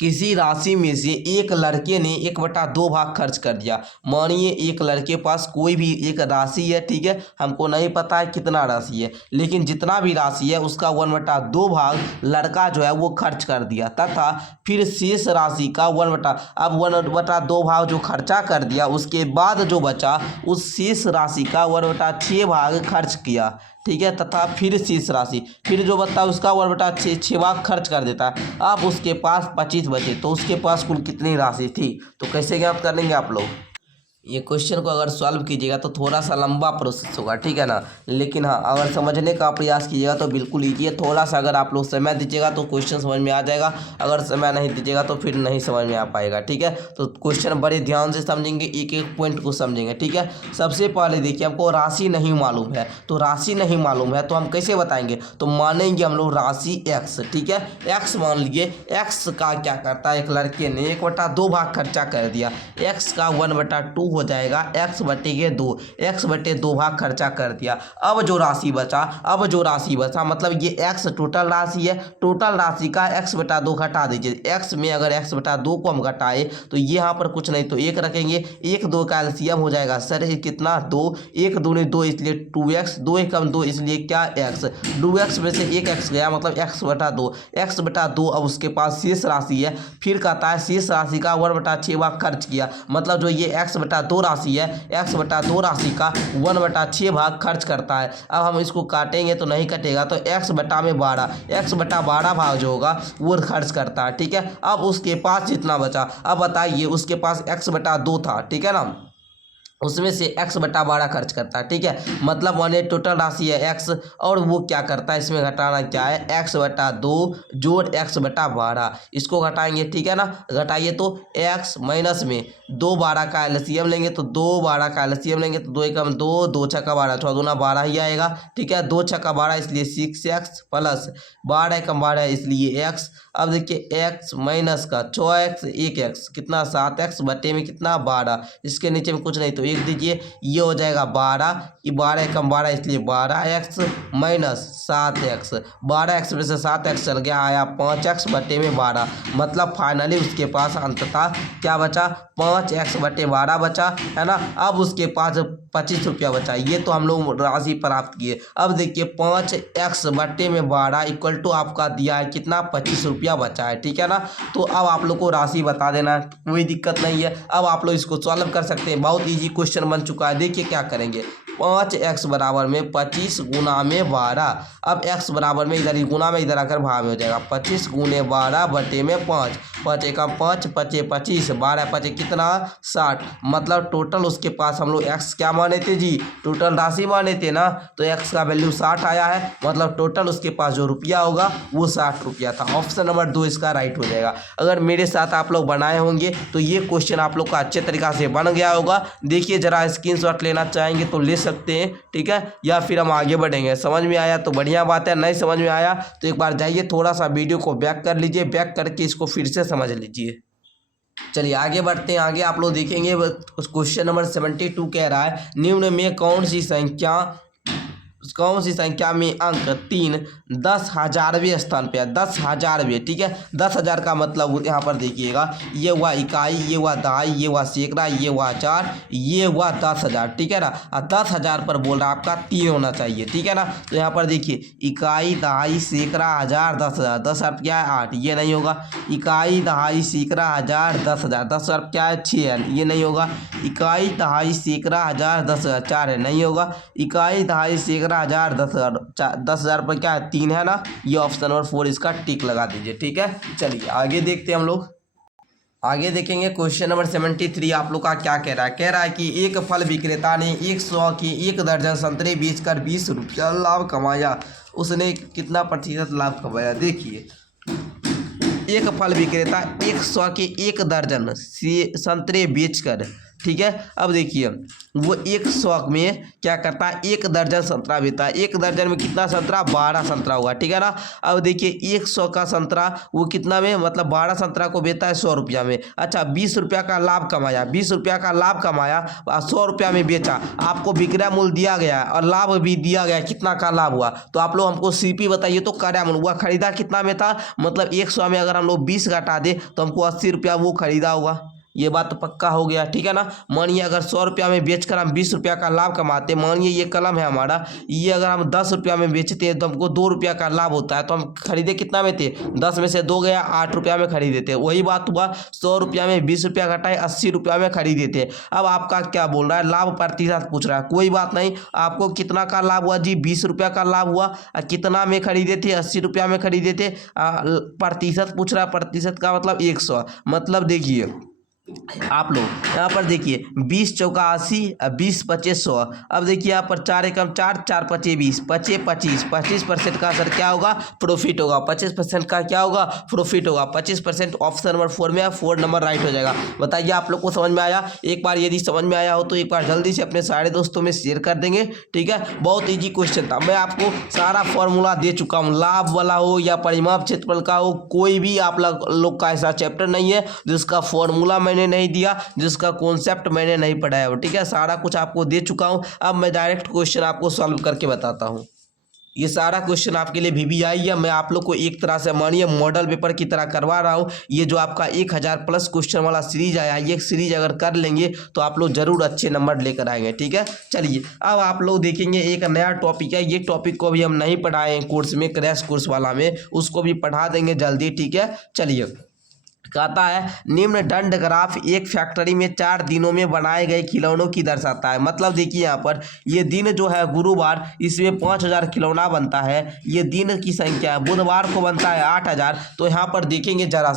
किसी राशि में से एक लड़के ने 1/2 भाग खर्च कर दिया। मानिए एक लड़के पास कोई भी एक राशि है, ठीक है, हमको नहीं पता है कितना राशि है, लेकिन जितना भी राशि है उसका 1/2 भाग लड़का जो है वो खर्च कर दिया, तथा फिर शेष राशि का 1/2 भाग जो खर्चा कर दिया, उसके बाद जो बचा उस शेष राशि का 1/6 भाग खर्च किया, ठीक है, तथा फिर शेष राशि फिर जो बचता है उसका 1/6 भाग खर्च कर देता है। अब उसके पास 25 बचे, तो उसके पास कुल कितनी राशि थी? तो कैसे ज्ञात कर लेंगे आप लोग? ये क्वेश्चन को अगर सॉल्व कीजिएगा तो थोड़ा सा लंबा प्रोसेस होगा, ठीक है ना, लेकिन हाँ अगर समझने का प्रयास कीजिएगा तो बिल्कुल ईजी है। थोड़ा सा अगर आप लोग समय दीजिएगा तो क्वेश्चन समझ में आ जाएगा, अगर समय नहीं दीजिएगा तो फिर नहीं समझ में आ पाएगा, ठीक है। तो क्वेश्चन बड़े ध्यान से समझेंगे, एक एक पॉइंट को समझेंगे, ठीक है। सबसे पहले देखिए, हमको राशि नहीं मालूम है, तो राशि नहीं मालूम है तो हम कैसे बताएंगे? तो मानेंगे हम लोग राशि एक्स, ठीक है। एक्स मान लीजिए, एक्स का क्या करता है, एक लड़के ने 1/2 भाग खर्चा कर दिया, एक्स का 1/2 हो जाएगा x/2, x/2 भाग खर्चा कर दिया। अब जो राशि बचा मतलब ये x टोटल राशि है, टोटल राशि का x/2 घटा दीजिए। x में अगर x/2 को हम घटाए तो ये यहाँ पर कुछ नहीं तो 1 रखेंगे, 1 2 का एलसीएम हो जाएगा सर कितना 2, 1 दूनी 2 इसलिए 2x, 2 एकम 2 इसलिए क्या x, 2x में से 1x गया मतलब x/2, x/2। अब उसके पास शेष राशि है, फिर कहता है शेष राशि का 1/6 भाग खर्च किया, मतलब जो ये x/2 राशि है, x/2 राशि का 1/6 भाग खर्च करता है। अब हम इसको काटेंगे तो नहीं कटेगा, तो x/12 भाग जो होगा वो खर्च करता है, ठीक है। अब उसके पास जितना बचा, अब बताइए उसके पास x/2 था, ठीक है ना, उसमें से x/12 खर्च करता है, ठीक है, मतलब मान टोटल राशि है x और वो क्या करता है, इसमें घटाना क्या है x/2 जोड़ x/12, इसको घटाएंगे, ठीक है ना। घटाइए तो x माइनस में 2 12 का एलसीएम लेंगे, तो 2 12 का एलसीएम लेंगे तो 2 एकम 2, 2 छक्का 12, 6 दूना 12 ही आएगा, ठीक है। 2 छक्का 12 इसलिए 6x प्लस 12 एकम 12 इसलिए x। अब देखिए x माइनस का 6x 1x कितना 7x बटे में कितना 12, इसके नीचे में कुछ नहीं तो 1 दीजिए, ये हो जाएगा 12, ये 12 एकम 12 इसलिए 12x माइनस 7x, 12x में से 7x चल गया, आया 5x बटे में 12, मतलब फाइनली उसके पास अंततः क्या बचा 5x/12 बचा, है ना। अब उसके पास 25 रुपया बचा, ये तो हम लोग राशि प्राप्त किए। अब देखिए 5x/12 इक्वल टू आपका दिया है कितना 25 रुपया बचा है, ठीक है ना। तो अब आप लोग को राशि बता देना, कोई दिक्कत नहीं है। अब आप लोग इसको सॉल्व कर सकते हैं, बहुत ईजी क्वेश्चन बन चुका है। देखिए क्या करेंगे, 5x बराबर में 25 गुना में 12, अब x बराबर में इधर ही गुना में इधर आकर भाग में हो जाएगा 25 गुने 12 बटे में 5, 5 एकम 5, 5 25, 12 5 कितना 60, मतलब टोटल उसके पास हम लोग x क्या माने थे जी, टोटल राशि माने थे ना, तो x का वैल्यू 60 आया है, मतलब टोटल उसके पास जो रुपया होगा वो 60 रुपया था। ऑप्शन नंबर 2 इसका राइट हो जाएगा। अगर मेरे साथ आप लोग बनाए होंगे तो ये क्वेश्चन आप लोग का अच्छे तरीका से बन गया होगा। देखिए जरा स्क्रीनशॉट लेना चाहेंगे तो ले सकते हैं, ठीक है, या फिर हम आगे बढ़ेंगे। समझ में आया तो बढ़िया बात है, नहीं समझ में आया तो एक बार जाइए थोड़ा सा वीडियो को बैक कर लीजिए, बैक करके इसको फिर से समझ लीजिए। चलिए आगे बढ़ते हैं। आगे आप लोग देखेंगे क्वेश्चन नंबर 72 कह रहा है निम्न में कौन सी संख्या में अंक 3 10,000वें स्थान पे है, 10,000वें, ठीक है। 10,000 का मतलब यहाँ पर देखिएगा, ये हुआ इकाई, ये हुआ दहाई, ये हुआ सैकड़ा, ये हुआ 4, ये हुआ 10,000, ठीक है ना। और 10,000 पर बोल रहा है आपका 3 होना चाहिए, ठीक है ना। तो यहाँ पर देखिए इकाई दहाई सैकड़ा 1000 10,000, 10,000 क्या है 8, ये नहीं होगा। इकाई दहाई सैकड़ा 1000 10,000, 10,000 क्या है 6 है, ये नहीं होगा। इकाई दहाई सैकड़ा 1000 10,000 4 है, नहीं होगा। इकाई दहाई सैकड़ा 1000 10,000, 10,000 पर क्या है 3 है ना, ये ऑप्शन नंबर 4 इसका टिक लगा दीजिए, ठीक है। चलिए आगे देखते हैं हम लोग। आगे देखेंगे क्वेश्चन नंबर 73 आप लोग का क्या कह रहा है कि एक फल विक्रेता ने 100 की 1 दर्जन संतरे बेचकर 20 रुपया लाभ कमाया, उसने कितना प्रतिशत लाभ कमाया। देखिए एक फल विक्रेता 100 के 1 दर्जन संतरे बेचकर ठीक है। अब देखिए वो 100 में क्या करता है, 1 दर्जन संतरा बेचता है। 1 दर्जन में कितना संतरा, 12 संतरा हुआ, ठीक है ना। अब देखिए 100 का संतरा वो कितना में, मतलब 12 संतरा को बेचता है 100 रुपया में। अच्छा 20 रुपया का लाभ कमाया, 20 रुपया का लाभ कमाया, 100 रुपया में बेचा, आपको विक्रय मूल्य दिया गया है और लाभ भी दिया गया है, कितना का लाभ हुआ। तो आप लोग हमको सीपी बताइए तो क्रय मूल्य हुआ, खरीदा कितना में था, मतलब 100 में अगर हम लोग 20 घटा दे तो हमको 80 रुपया वो खरीदा होगा। ये बात तो पक्का हो गया, ठीक है ना। मानिए अगर 100 रुपया में बेचकर हम 20 रुपया का लाभ कमाते, मानिए ये कलम है हमारा, ये अगर हम 10 रुपया में बेचते हैं तो हमको 2 रुपया का लाभ होता है। तो हम खरीदे कितना में थे, 10 में से 2 गया, 8 रुपया में खरीदे थे। वही बात हुआ, 100 रुपया में 20 रुपया घटाए, 80 रुपया में खरीदे थे। अब आपका क्या बोल रहा है, लाभ प्रतिशत पूछ रहा है। कोई बात नहीं, आपको कितना का लाभ हुआ जी, 20 रुपया का लाभ हुआ। कितना में खरीदे थे, 80 रुपया में खरीदे थे। प्रतिशत पूछ रहा है, प्रतिशत का मतलब 100। मतलब देखिए आप लोग यहाँ पर देखिए 20 चौका 80, 20 25 100। अब देखिए यहाँ पर 4 एकम 4, 4 पचे 20, पचे 25, 25% का सर क्या होगा, प्रॉफिट होगा। 25% का क्या होगा, प्रॉफिट होगा। 25% ऑप्शन नंबर 4 में है, 4 नंबर राइट हो जाएगा। बताइए आप लोग को समझ में आया। एक बार यदि समझ में आया हो तो एक बार जल्दी से अपने सारे दोस्तों में शेयर कर देंगे, ठीक है। बहुत ईजी क्वेश्चन था, मैं आपको सारा फॉर्मूला दे चुका हूँ। लाभ वाला हो या परिमाप क्षेत्रफल का हो, कोई भी आप लोग का ऐसा चैप्टर नहीं है जिसका फॉर्मूला मैंने नहीं दिया, जिसका कॉन्सेप्ट मैंने नहीं पढ़ाया हो, ठीक है। सारा कुछ आपको दे चुका हूं। अब मैं डायरेक्ट क्वेश्चन आपको सॉल्व करके बताता हूं। ये सारा क्वेश्चन आपके लिए VBI है। मैं आप लोग को एक तरह से मानिए मॉडल पेपर की तरह करवा रहा हूँ। ये जो आपका 1000 प्लस क्वेश्चन वाला सीरीज आया, ये सीरीज अगर कर लेंगे तो आप लोग जरूर अच्छे नंबर लेकर आएंगे, ठीक है। चलिए अब आप लोग देखेंगे एक नया टॉपिक है। ये टॉपिक को भी हम नहीं पढ़ाए हैं कोर्स में, क्रैश कोर्स वाला में, उसको भी पढ़ा देंगे जल्दी, ठीक है। चलिए कहता है निम्न दंड ग्राफ एक फैक्ट्री में 4 दिनों में बनाए गए खिलौनों की दर्शाता है। मतलब देखिए यहाँ पर ये दिन जो है गुरुवार, इसमें 5000 खिलौना बनता है। ये दिन की संख्या है, बुधवार को बनता है 8000। तो यहाँ पर देखेंगे जरा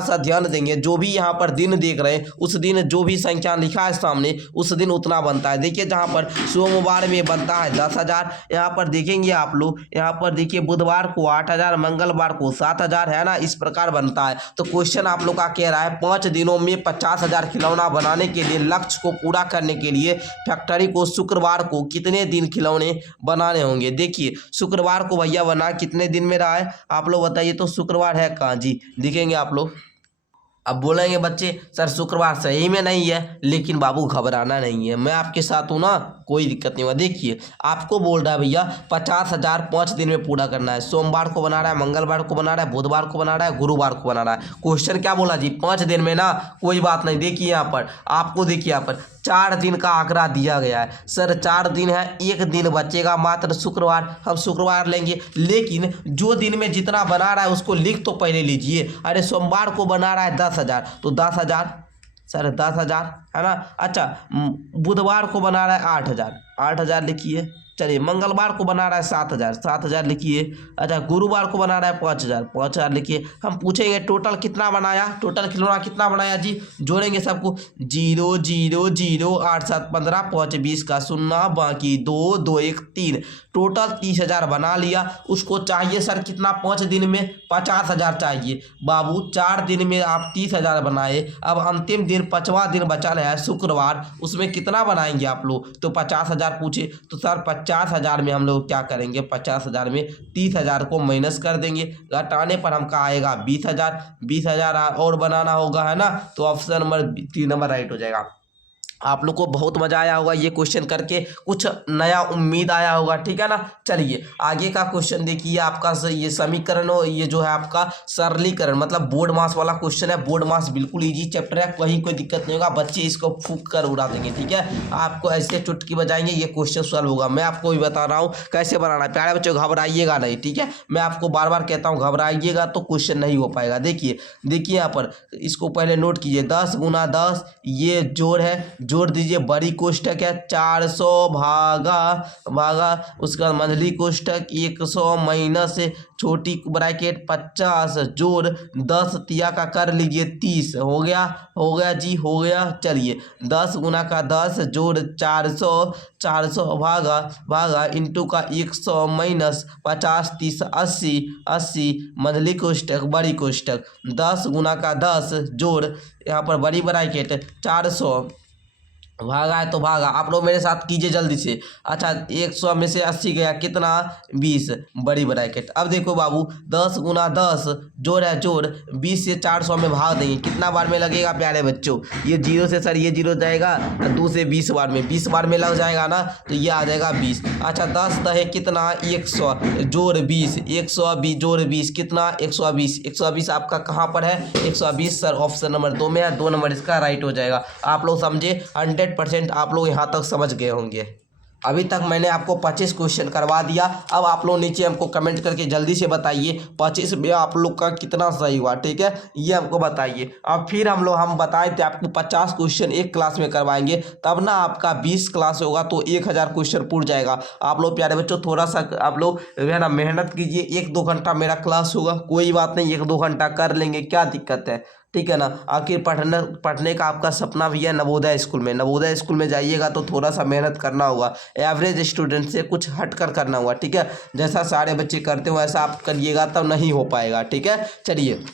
सा ध्यान देंगे, जो भी यहाँ पर दिन देख रहे हैं उस दिन जो भी संख्या लिखा है सामने उस दिन उतना बनता है। देखिए जहाँ पर सोमवार में बनता है 10,000, यहाँ पर देखेंगे आप लोग, यहाँ पर देखिए बुधवार को 8000, मंगलवार को 7000, है ना, इस प्रकार बनता है। तो क्वेश्चन आप लोग का कह रहा है 5 दिनों में 50,000 खिलौना बनाने के लिए, लक्ष्य को पूरा करने के लिए फैक्ट्री को शुक्रवार को कितने दिन खिलौने बनाने होंगे। देखिए शुक्रवार को भैया बना कितने दिन में रहा है, आप लोग बताइए। तो शुक्रवार है कहाँ जी, दिखेंगे आप लोग। अब बोलेंगे बच्चे सर शुक्रवार सही में नहीं है, लेकिन बाबू घबराना नहीं है, मैं आपके साथ हूँ ना, कोई दिक्कत नहीं हुआ। देखिए आपको बोल रहा है भैया 50,000 5 दिन में पूरा करना है। सोमवार को बना रहा है, मंगलवार को बना रहा है, बुधवार को बना रहा है, गुरुवार को बना रहा है। क्वेश्चन क्या बोला जी, 5 दिन में ना, कोई बात नहीं। देखिए यहाँ पर आपको, देखिए यहाँ पर 4 दिन का आंकड़ा दिया गया है। सर 4 दिन है, एक दिन बचेगा मात्र शुक्रवार, हम शुक्रवार लेंगे। लेकिन जो दिन में जितना बना रहा है उसको लिख तो पहले लीजिए। अरे सोमवार को बना रहा है 10,000, तो 10,000 सर 10,000 है ना। अच्छा बुधवार को बना रहा है 8,000, 8,000 लिखिए। चलिए मंगलवार को बना रहा है 7,000, 7,000 लिखिए। अच्छा गुरुवार को बना रहा है 5,000, 5,000 लिखिए। हम पूछेंगे टोटल कितना बनाया, टोटल खिलौना कितना बनाया जी, जोड़ेंगे सबको। 0 0 0 8 7 15 5 20 का 0 बाकी 2 2 1 3, टोटल 30,000 बना लिया। उसको चाहिए सर कितना, 5 दिन में 50,000 चाहिए। बाबू 4 दिन में आप 30,000 बनाए, अब अंतिम दिन 5वां दिन बचा है शुक्रवार, उसमें कितना बनाएंगे आप लोग। तो 50,000 पूछे, तो सर 50,000 में हम लोग क्या करेंगे, 50,000 में 30,000 को माइनस कर देंगे, घटाने पर हमका आएगा 20,000। 20,000 और बनाना होगा, है ना। तो ऑप्शन नंबर 3 नंबर राइट हो जाएगा। आप लोग को बहुत मजा आया होगा ये क्वेश्चन करके, कुछ नया उम्मीद आया होगा, ठीक है ना। चलिए आगे का क्वेश्चन देखिए, आपका ये समीकरण हो, ये जो है आपका सरलीकरण, मतलब बोर्ड मास वाला क्वेश्चन है। बोर्ड मास बिल्कुल इजी चैप्टर है, कहीं कोई दिक्कत नहीं होगा, बच्चे इसको फूंक कर उड़ा देंगे, ठीक है। आपको ऐसे चुटकी बजाएंगे, ये क्वेश्चन सॉल्व होगा। मैं आपको भी बता रहा हूँ कैसे बनाना है। प्यारे बच्चों घबराइएगा नहीं, ठीक है। मैं आपको बार बार कहता हूँ घबराइएगा तो क्वेश्चन नहीं हो पाएगा। देखिए यहाँ पर इसको पहले नोट कीजिए, 10 गुना 10, ये जोड़ है, जोड़ दीजिए। बड़ी कोष्ठक है 400 भागा उसका मंझली कोष्ठक 100 माइनस छोटी ब्रैकेट 50 जोड़ 10 तिया का कर लीजिए 30, हो गया जी, हो गया। चलिए 10 गुना का 10 जोड़ 400 भागा इंटू का 100 माइनस 50 30 80 मंझली कोष्ठक बड़ी कोष्ठक 10 गुना का 10 जोड़ यहाँ पर बड़ी ब्रैकेट 400 भागा है तो भागा, आप लोग मेरे साथ कीजिए जल्दी से। अच्छा 100 में से 80 गया कितना, 20, बड़ी ब्रैकेट। अब देखो बाबू 10 गुना 10 जोड़ है जोड़, 20 से 400 में भाग देंगे, कितना बार में लगेगा प्यारे बच्चों, ये जीरो से सर ये जीरो जाएगा, 2 से 20 बार में, 20 बार में लग जाएगा ना, तो ये आ जाएगा 20। अच्छा 10 है कितना 100 जोड़ 20, 120 जोड़ 20 कितना 120, 120 आपका कहाँ पर है 120 सर ऑप्शन नंबर 2 में है, 2 नंबर इसका राइट हो जाएगा। आप लोग समझे 100% आप लोग यहाँ तक समझ गए होंगे। अभी तक मैंने आपको 25 क्वेश्चन करवा दिया। अब आप लोग नीचे हमको कमेंट करके जल्दी से बताइए 25 में आप लोग का कितना सही हुआ, ठीक है, ये हमको बताइए। अब फिर हम बताए थे आपको 50 क्वेश्चन एक क्लास में करवाएंगे, तब ना आपका 20 क्लास होगा तो 1000 क्वेश्चन पूरा जाएगा। आप लोग प्यारे बच्चों थोड़ा सा आप लोग है ना मेहनत कीजिए, 1-2 घंटा मेरा क्लास होगा, कोई बात नहीं, 1-2 घंटा कर लेंगे, क्या दिक्कत है, ठीक है ना। आखिर पढ़ने का आपका सपना भी है नवोदय स्कूल में, नवोदय स्कूल में जाइएगा तो थोड़ा सा मेहनत करना होगा, एवरेज स्टूडेंट से कुछ हट कर करना होगा, ठीक है, जैसा सारे बच्चे करते हो वैसा आप करिएगा तब नहीं हो पाएगा, ठीक है। चलिए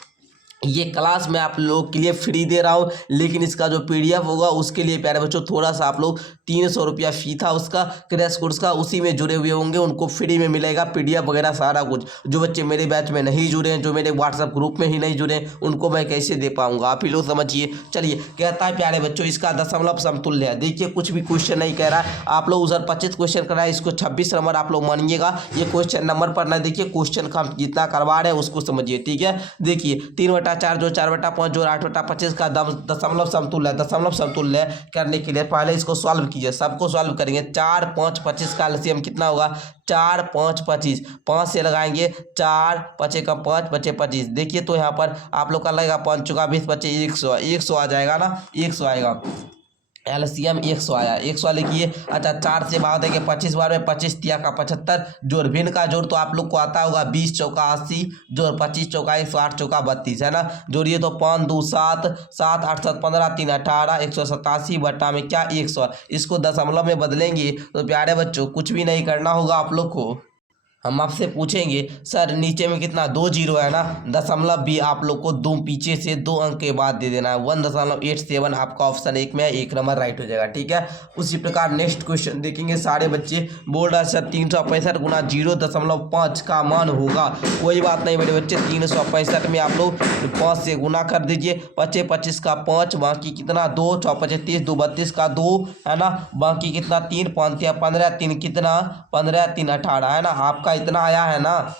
ये क्लास मैं आप लोगों के लिए फ्री दे रहा हूँ, लेकिन इसका जो PDF होगा उसके लिए प्यारे बच्चों थोड़ा सा आप लोग 300 रुपया फी था उसका क्रैश कोर्स का, उसी में जुड़े हुए होंगे उनको फ्री में मिलेगा PDF वगैरह सारा कुछ। जो बच्चे मेरे बैच में नहीं जुड़े हैं, जो मेरे व्हाट्सएप ग्रुप में ही नहीं जुड़े हैं, उनको मैं कैसे दे पाऊंगा, आप ही लोग समझिए। चलिए कहता है प्यारे बच्चों इसका दशमलव समतुल्य है, देखिए कुछ भी क्वेश्चन नहीं कह रहा है, आप लोग उधर 25 क्वेश्चन कराए, इसको 26 नंबर आप लोग मानिएगा, ये क्वेश्चन नंबर पर ना देखिए, क्वेश्चन का हम जितना करवा रहे हैं उसको समझिए, ठीक है। देखिए 3/4 जो 4/5 जो 8/25 का दशमलव समतुल्य है, दशमलव समतुल्य करने के लिए पहले इसको सॉल्व कीजिए, सबको सॉल्व करेंगे। 4, 5, 25 का एलसीएम कितना होगा 4, 5, 25, 5 से लगाएंगे 4, 5 का 5, 5 25, देखिए तो यहाँ पर आप लोग का लगेगा 5 चौका 20 25 100 आ जाएगा ना, 100 आएगा, एलसीएम 100 आया, 100 लिखिए। अच्छा 4 से भाग देंगे 25 बार में, 25 तिया का 75, जोड़ भिन्न का जोड़ तो आप लोग को आता होगा 20 चौका 80 जोड़ 25 चौका 108 चौका 32 है ना, जोड़िए तो 5 2 7 7 8 7 15 3 18 187 बट्टा में क्या 100, इसको दशमलव में बदलेंगे तो प्यारे बच्चों कुछ भी नहीं करना होगा आप लोग को। हम आपसे पूछेंगे सर नीचे में कितना 2 जीरो है ना, दशमलव भी आप लोग को 2 पीछे से 2 अंक के बाद दे देना है, 1.87 आपका ऑप्शन 1 में है, 1 नंबर राइट हो जाएगा, ठीक है। उसी प्रकार नेक्स्ट क्वेश्चन देखेंगे, सारे बच्चे बोल रहे हैं सर 365 गुना 0.5 का मान होगा, कोई बात नहीं मेरे बच्चे, 365 में आप लोग 5 से गुना कर दीजिए, 25 25 का 5, बाकी कितना 2, 6 25 2 32 का 2 है ना, बाकी कितना 3 5 15 3 कितना 15 3 18 है ना, आपका इतना आया है ना,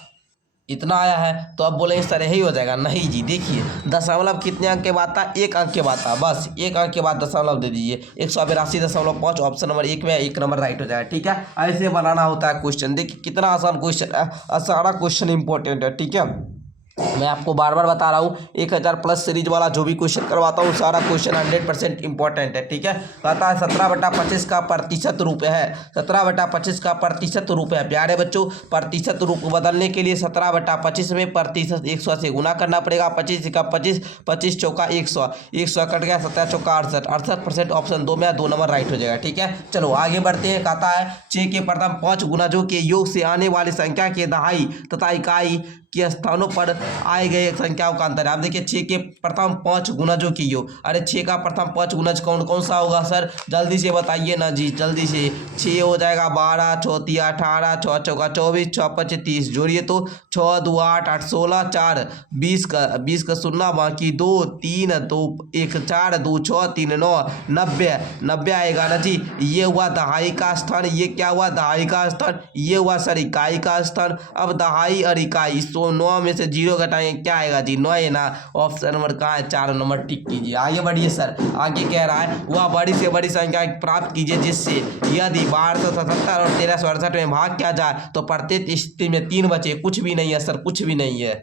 इतना आया है, तो अब बोलेंगे सर यही हो जाएगा, नहीं जी, देखिए दशमलव कितने अंक के बाद था, 1 अंक के बाद था, बस 1 अंक के बाद दशमलव दे दीजिए, 182.5 ऑप्शन नंबर 1 में 1 नंबर राइट हो जाएगा, ठीक है। ऐसे बनाना होता है क्वेश्चन, देखिए कितना आसान क्वेश्चन है, सारा क्वेश्चन इंपॉर्टेंट है, ठीक है। मैं आपको बार बार बता रहा हूँ 1000 प्लस सीरीज वाला जो भी क्वेश्चन करवाता हूँ सारा क्वेश्चन 100% इंपॉर्टेंट है, ठीक है। कहता है 17/25 का प्रतिशत रूप है, 17/25 का प्रतिशत रूप है, प्यारे बच्चों प्रतिशत रूप बदलने के लिए 17/25 में प्रतिशत 100 से गुना करना पड़ेगा, 25 का 25 25 चौका 100 100 कट गया, 17 चौका 68 68% ऑप्शन 2 में 2 नंबर राइट हो जाएगा, ठीक है। चलो आगे बढ़ते हैं। कहता है 6 के प्रथम 5 गुणजों के योग से आने वाली संख्या के दहाई तथा इकाई के स्थानों पर आए गए संख्याओं का अंतर है। आप देखिए 6 के प्रथम 5 गुणजों की योग, अरे 6 का प्रथम 5 गुणज कौन कौन सा होगा सर, जल्दी से बताइए ना जी, जल्दी से। 6 हो जाएगा 12, 6 तिया 18, 6 चौका 24, 6 5 30, जोड़िए तो 6 2 8 8 16 4 20 का शून्य, बाकी 2 3 2 1 4 2 6 3 9 90 आएगा ना जी। ये हुआ दहाई का स्थान, ये क्या हुआ दहाई का स्थान, ये हुआ सर इकाई का स्थान। अब दहाई और इकाई, तो 9 में से 0 घटाएंगे क्या आएगा जी 9 है ना, ऑप्शन नंबर कहाँ है 4 नंबर टिक कीजिए। आगे बढ़िए सर, आगे कह रहा है वह बड़ी से बड़ी संख्या प्राप्त कीजिए जिससे यदि 1277 और 1368 में भाग किया जाए तो प्रत्येक स्थिति में 3 बचे। कुछ भी नहीं है सर, कुछ भी नहीं है।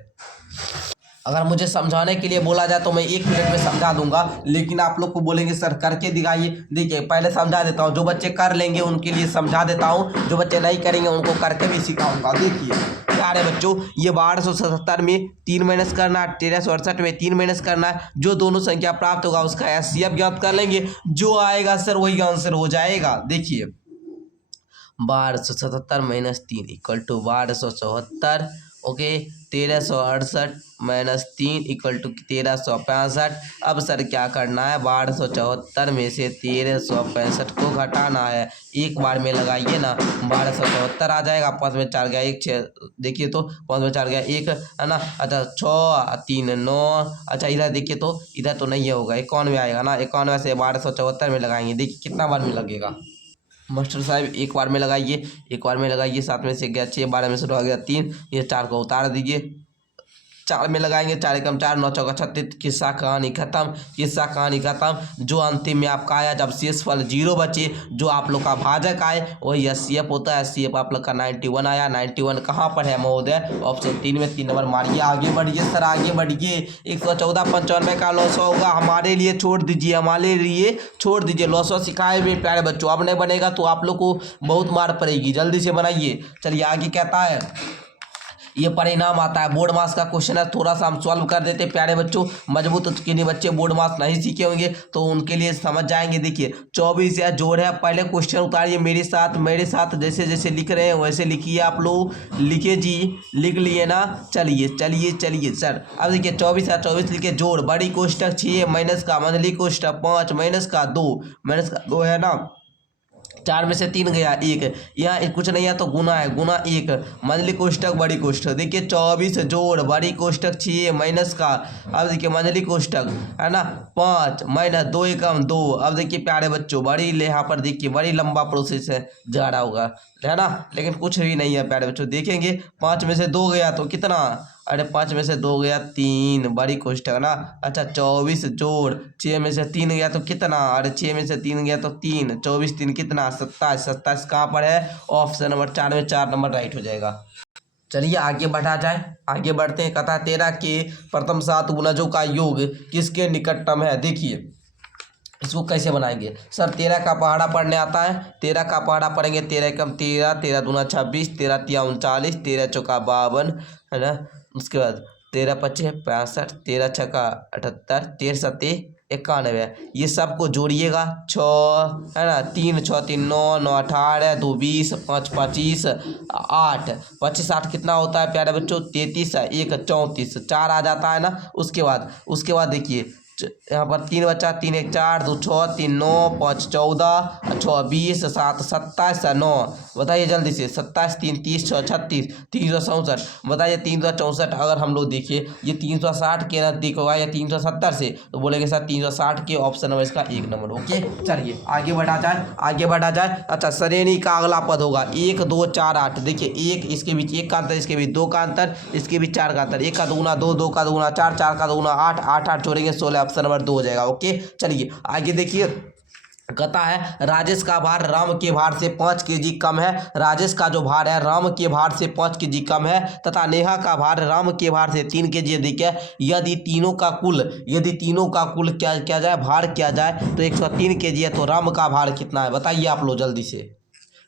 अगर मुझे समझाने के लिए बोला जाए तो मैं 1 मिनट में समझा दूंगा, लेकिन आप लोग को बोलेंगे सर करके दिखाइए। देखिए पहले समझा देता हूँ, जो बच्चे कर लेंगे उनके लिए समझा देता हूँ, जो बच्चे नहीं करेंगे उनको करके भी सिखाऊंगा। देखिए प्यारे बच्चों, ये 1277 में 3 माइनस करना, 1368 में 3 माइनस करना, जो दोनों संख्या प्राप्त होगा उसका एचसीएफ ज्ञात कर लेंगे, जो आएगा सर वही आंसर हो जाएगा। देखिए 1277 - 3 = 1274 ओके। 1368 minus 3 equal to 1365। अब सर क्या करना है, 1274 में से 1365 को घटाना है। एक बार में लगाइए ना, 1274 आ जाएगा। 5 में 4 गया 1, 6 देखिए तो 5 में 4 गया 1 है ना। अच्छा 6 3 9। अच्छा इधर देखिए तो इधर तो नहीं होगा, 91 आएगा ना। 91 से 1274 में लगाएंगे, देखिए कितना बार में लगेगा मास्टर साहब। एक बार में लगाइए, एक बार में लगाइए। 7 में से गया 6, 12 में से रह गया 3, ये 4 को उतार दीजिए। 4 में लगाएंगे, 4 एकम 4, 9 चौका 36। किस्सा कहानी खत्म, किस्सा कहानी खत्म। जो अंतिम में आपका आया, जब शेष फल 0 बचे, जो आप लोग का भाजक आए वही एचसीएफ होता है। एचसीएफ आप लोग का 91 आया। 91 कहाँ पर है महोदय, ऑप्शन 3 में। 3 नंबर मारिए, आगे बढ़िए सर, आगे बढ़िए। 114 95 का लॉस होगा, हमारे लिए छोड़ दीजिए, हमारे लिए छोड़ दीजिए। लॉस सिखाए हुए प्यारे बच्चों, अब नहीं बनेगा तो आप लोग को बहुत मार पड़ेगी, जल्दी से बनाइए। चलिए आगे कहता है, ये परिणाम आता है। बोर्ड मास का क्वेश्चन है, थोड़ा सा हम सॉल्व कर देते प्यारे बच्चों। मजबूत किन्हीं बच्चे बोर्ड मास नहीं सीखे होंगे तो उनके लिए समझ जाएंगे। देखिए 24 या जोड़ है। पहले क्वेश्चन उतारिए मेरे साथ जैसे जैसे लिख रहे हैं वैसे लिखिए। आप लोग लिखे जी, लिख लिए ना। चलिए चलिए चलिए सर, अब देखिए 24 या 24 लिखे जोड़, बड़ी कोष्टक 6 माइनस का मंझली कोष्टक 5 माइनस का 2 है ना। 4 में से 3 गया 1, यहाँ कुछ नहीं है तो गुना है, गुना 1 मंझली कोष्टक बड़ी कोष्टक। देखिए 24 जोड़ बड़ी कोष्टक 6 माइनस का, अब देखिए मंझली कोष्टक है ना 5 माइनस 2 एकम 2। अब देखिए प्यारे बच्चों, बड़ी यहाँ पर देखिए बड़ी लंबा प्रोसेस है, जा रहा होगा है ना, लेकिन कुछ भी नहीं है प्यारे बच्चों। देखेंगे 5 में से 2 गया तो कितना, अरे 5 में से 2 गया 3 बड़ी कोष्टक ना। अच्छा 24 जोड़ 6 में से 3 गया तो कितना, अरे 6 में से 3 गया तो 3, 24 3 कितना 27। 27 कहाँ पर है, ऑप्शन नंबर 4 में, 4 नंबर राइट हो जाएगा। चलिए आगे बढ़ा जाए, आगे बढ़ते हैं। कथा 13 के प्रथम 7 गुणजों का योग किसके निकटतम है। देखिए इसको कैसे बनाएंगे सर। 13 का पहाड़ा पढ़ने आता है, 13 का पहाड़ा पढ़ेंगे। 13 एकम 13, 13 दूना 26, 13 तिया 39, 13 चौका 52 है ना। उसके बाद 13 पच्चीस 65, 13 छक्का 78, 13 सत्ते 91। ये सबको जोड़िएगा 6 है ना। 3 6 3 9 9 18 2 20 5 25 8 25 8 कितना होता है प्यारे बच्चों 33 1 34 4 आ जाता है ना। उसके बाद देखिए यहाँ पर 3 बचा, 3 1 4 2 6 3 9 5 14 6 20 7 27 9। बताइए जल्दी से, 27 3 30 6 36 364। बताइए 364 अगर हम लोग देखिए ये 360 के नजदीक होगा या 370 से, तो बोलेंगे सर 360 के, ऑप्शन नंबर इसका 1 नंबर। ओके चलिए आगे बढ़ा जाए, आगे बढ़ा जाए। अच्छा श्रेणी का अगला पद होगा 1 2 4 8। देखिए 1 इसके बीच 1 का अंतर, इसके बीच 2 का अंतर, इसके बीच 4 का अंतर। 1 का दुगुना 2, 2 का दुगुना 4, 4 का दुगुना 8, 8 8 जोड़ेंगे 16, ऑप्शन नंबर 2 हो जाएगा। ओके चलिए आगे देखिए, कहता है राजेश का भार राम के भार से 5 केजी कम है। राजेश का जो भार है राम के भार से 5 केजी कम है, तथा नेहा का भार राम के भार से 3 केजी अधिक है। यदि तीनों का कुल क्या किया जाए, भार किया जाए तो 103 केजी है, तो राम का भार कितना है बताइए आप लोग जल्दी से।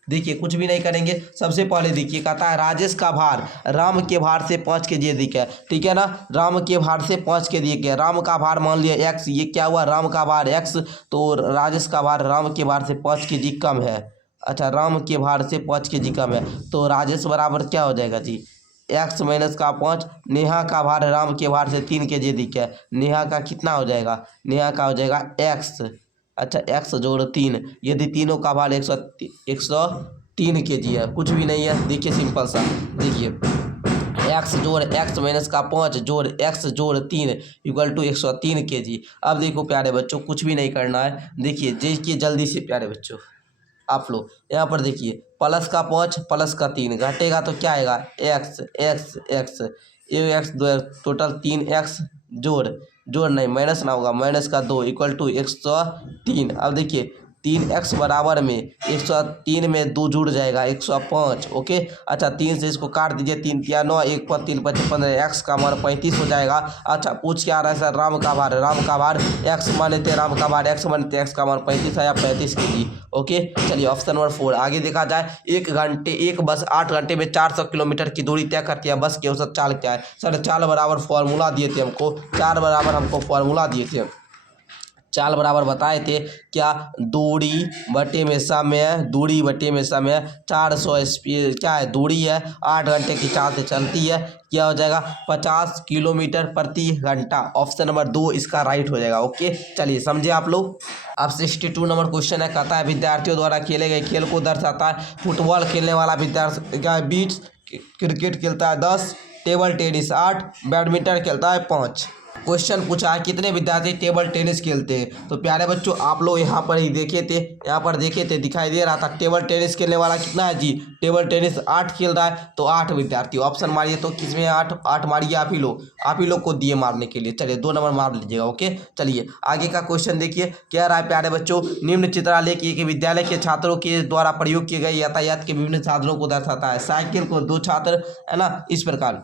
देखिए कुछ भी नहीं करेंगे, सबसे पहले देखिए कहता है राजेश का भार राम के भार से 5 केजी अधिक है, ठीक है ना। राम के भार से 5 केजी अधिक है, राम का भार मान लिया एक्स, ये क्या हुआ राम का भार एक्स, तो राजेश का भार राम के भार से 5 केजी कम है। अच्छा राम के भार से 5 केजी कम है, तो राजेश बराबर क्या हो जाएगा जी, एक्स माइनस का 5। नेहा का भार राम के भार से 3 केजी अधिक है, नेहा का कितना हो जाएगा, नेहा का हो जाएगा एक्स। अच्छा एक्स जोड़ 3, यदि तीनों का भार 103 केजी है, कुछ भी नहीं है। देखिए सिंपल सा, देखिए एक्स जोड़ एक्स माइनस का 5 जोड़ एक्स जोड़ 3 इक्वल टू 103 केजी। अब देखो प्यारे बच्चों कुछ भी नहीं करना है, देखिए जल्दी से प्यारे बच्चों आप लोग यहाँ पर देखिए प्लस का 5 प्लस का 3 घटेगा तो क्या आएगा एक्स एक्स एक्स, ये एक्स 2 टोटल 3 एक्स जोड़ नहीं माइनस ना होगा, माइनस का 2 इक्वल टू 103। अब देखिए 3x बराबर में 103 में 2 जुड़ जाएगा 105। ओके अच्छा 3 से इसको काट दीजिए, 3 तिया 9 1 पर 3 25 15, एक्स का मान 35 हो जाएगा। अच्छा पूछ क्या रहा है सर, राम का भार एक्स मान लेते, राम का भार एक्स मान लेते, एक्स का मान 35 है या 35 केजी। ओके चलिए ऑप्शन नंबर 4 आगे देखा जाए। एक बस 8 घंटे में 400 किलोमीटर की दूरी तय करती है, बस की औसत चाल क्या है। सर चाल बराबर फॉर्मूला दिए थे हमको, चाल बराबर हमको फॉर्मूला दिए थे, चाल बराबर बताए थे क्या, दूरी बटे में समय, दूरी बटे में समय 400 स्पीड क्या है, दूरी है 8 घंटे की चाल से चलती है, क्या हो जाएगा 50 किलोमीटर प्रति घंटा। ऑप्शन नंबर 2 इसका राइट हो जाएगा। ओके चलिए समझे आप लोग। अब 62 नंबर क्वेश्चन है, कहता है विद्यार्थियों द्वारा खेले गए खेल को दर्शाता है। फुटबॉल खेलने वाला विद्यार्थी क्या है 20, क्रिकेट खेलता है 10, टेबल टेनिस 8, बैडमिंटन खेलता है 5। क्वेश्चन पूछा है कितने विद्यार्थी टेबल टेनिस खेलते हैं। तो प्यारे बच्चों आप लोग यहाँ पर ही देखे थे, यहाँ पर देखे थे दिखाई दे रहा था टेबल टेनिस खेलने वाला कितना है जी, टेबल टेनिस 8 खेल रहा है, तो 8 विद्यार्थी। ऑप्शन मारिए तो किसमें 8, 8 मारिए आप ही लोग को दिए मारने के लिए। चलिए 2 नंबर मार लीजिएगा। ओके चलिए आगे का क्वेश्चन देखिए क्या रहा है प्यारे बच्चों, निम्न चित्रालेख एक विद्यालय के छात्रों के द्वारा प्रयोग किए गए यातायात के विभिन्न साधनों को दर्शाता है। साइकिल को 2 छात्र है ना, इस प्रकार।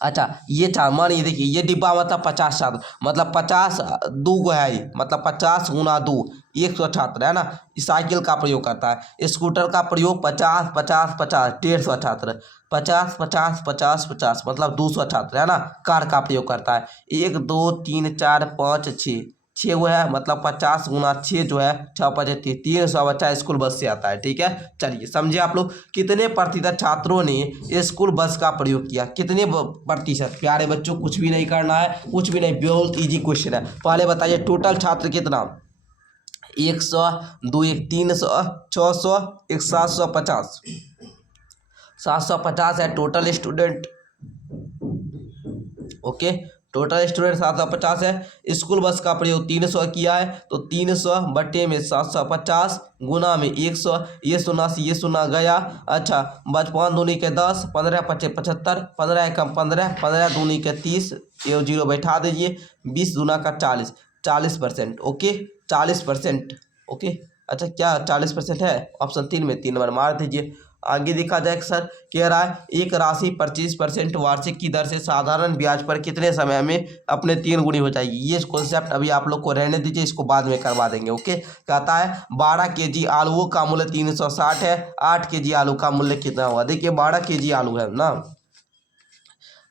अच्छा ये मानिए देखिए ये डिब्बा मतलब 50 छात्र, मतलब 50 दो गो है ये, मतलब 50 गुना 2 100 छात्र है ना। इस साइकिल का प्रयोग करता है। स्कूटर का प्रयोग 50 50 50 150 छात्र, 50 50 50 50 मतलब 200 छात्र है ना। कार का प्रयोग करता है 1 2 3 4 5 6 वो है, मतलब 50 गुना 6 जो है 6 5 300 बच्चा स्कूल बस से आता है। ठीक है चलिए समझे आप लोग। कितने प्रतिशत छात्रों ने स्कूल बस का प्रयोग किया, कितने प्रतिशत। प्यारे बच्चों कुछ भी नहीं करना है, कुछ भी नहीं, बहुत इजी क्वेश्चन है। पहले बताइए टोटल छात्र कितना, 100, 2 1 300, 600, 1 750, 750 है total student. Okay total student 750 है। स्कूल बस का प्रयोग 300 किया है, तो 300 बटे में 750 गुना में 100, ये सुना से ये सुना गया। अच्छा 55 दूनी के 10, 15 पचे 75, 15 एकम 15, 15 दूनी के 30, ये 0 बैठा दीजिए, 20 दूना का 40, 40%। ओके 40%। ओके अच्छा क्या 40% है, ऑप्शन 3 में 3 नंबर मार दीजिए। आगे देखा जाए सर कह रहा है एक राशि 25% वार्षिक की दर से साधारण ब्याज पर कितने समय में अपने 3 गुनी हो जाएगी। ये कॉन्सेप्ट अभी आप लोग को रहने दीजिए, इसको बाद में करवा देंगे। ओके कहता है 12 केजी आलूओं का मूल्य 360 है, 8 केजी आलू का मूल्य कितना होगा। देखिए 12 केजी आलू है ना,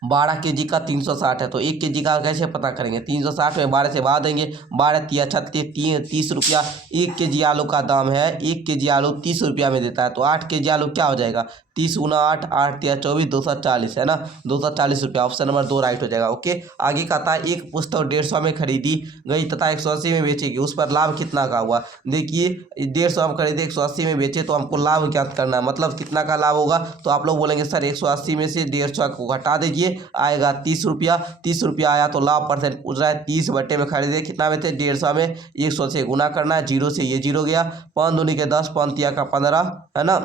12 केजी का 360 है, तो 1 केजी का कैसे पता करेंगे, 360 में 12 से भाग देंगे, 12 तिया 36 30 रुपया 1 केजी आलू का दाम है। 1 केजी आलू 30 रुपया में देता है, तो 8 केजी आलू क्या हो जाएगा, 30 गुना 8, 8 तिया 24, 240 है ना, 240 रुपया। ऑप्शन नंबर 2 राइट हो जाएगा। ओके आगे कहता है एक पुस्तक 150 में खरीदी गई तथा 180 में बेचेगी, उस पर लाभ कितना का हुआ। देखिए 150 हम खरीदे 180 में बेचे, तो हमको लाभ ज्ञात करना है, मतलब कितना का लाभ होगा। तो आप लोग बोलेंगे सर 180 में से 150 को घटा दीजिए, आएगा 30 रुपया। 30 रुपया आया, तो लाभ परसेंट पूछ रहा है 30 बटे में खरीदे कितना में थे 150 में, 100 से गुना करना है, 0 से ये 0 गया, 5 दूनी के 10, 5 तिया का 15 है ना,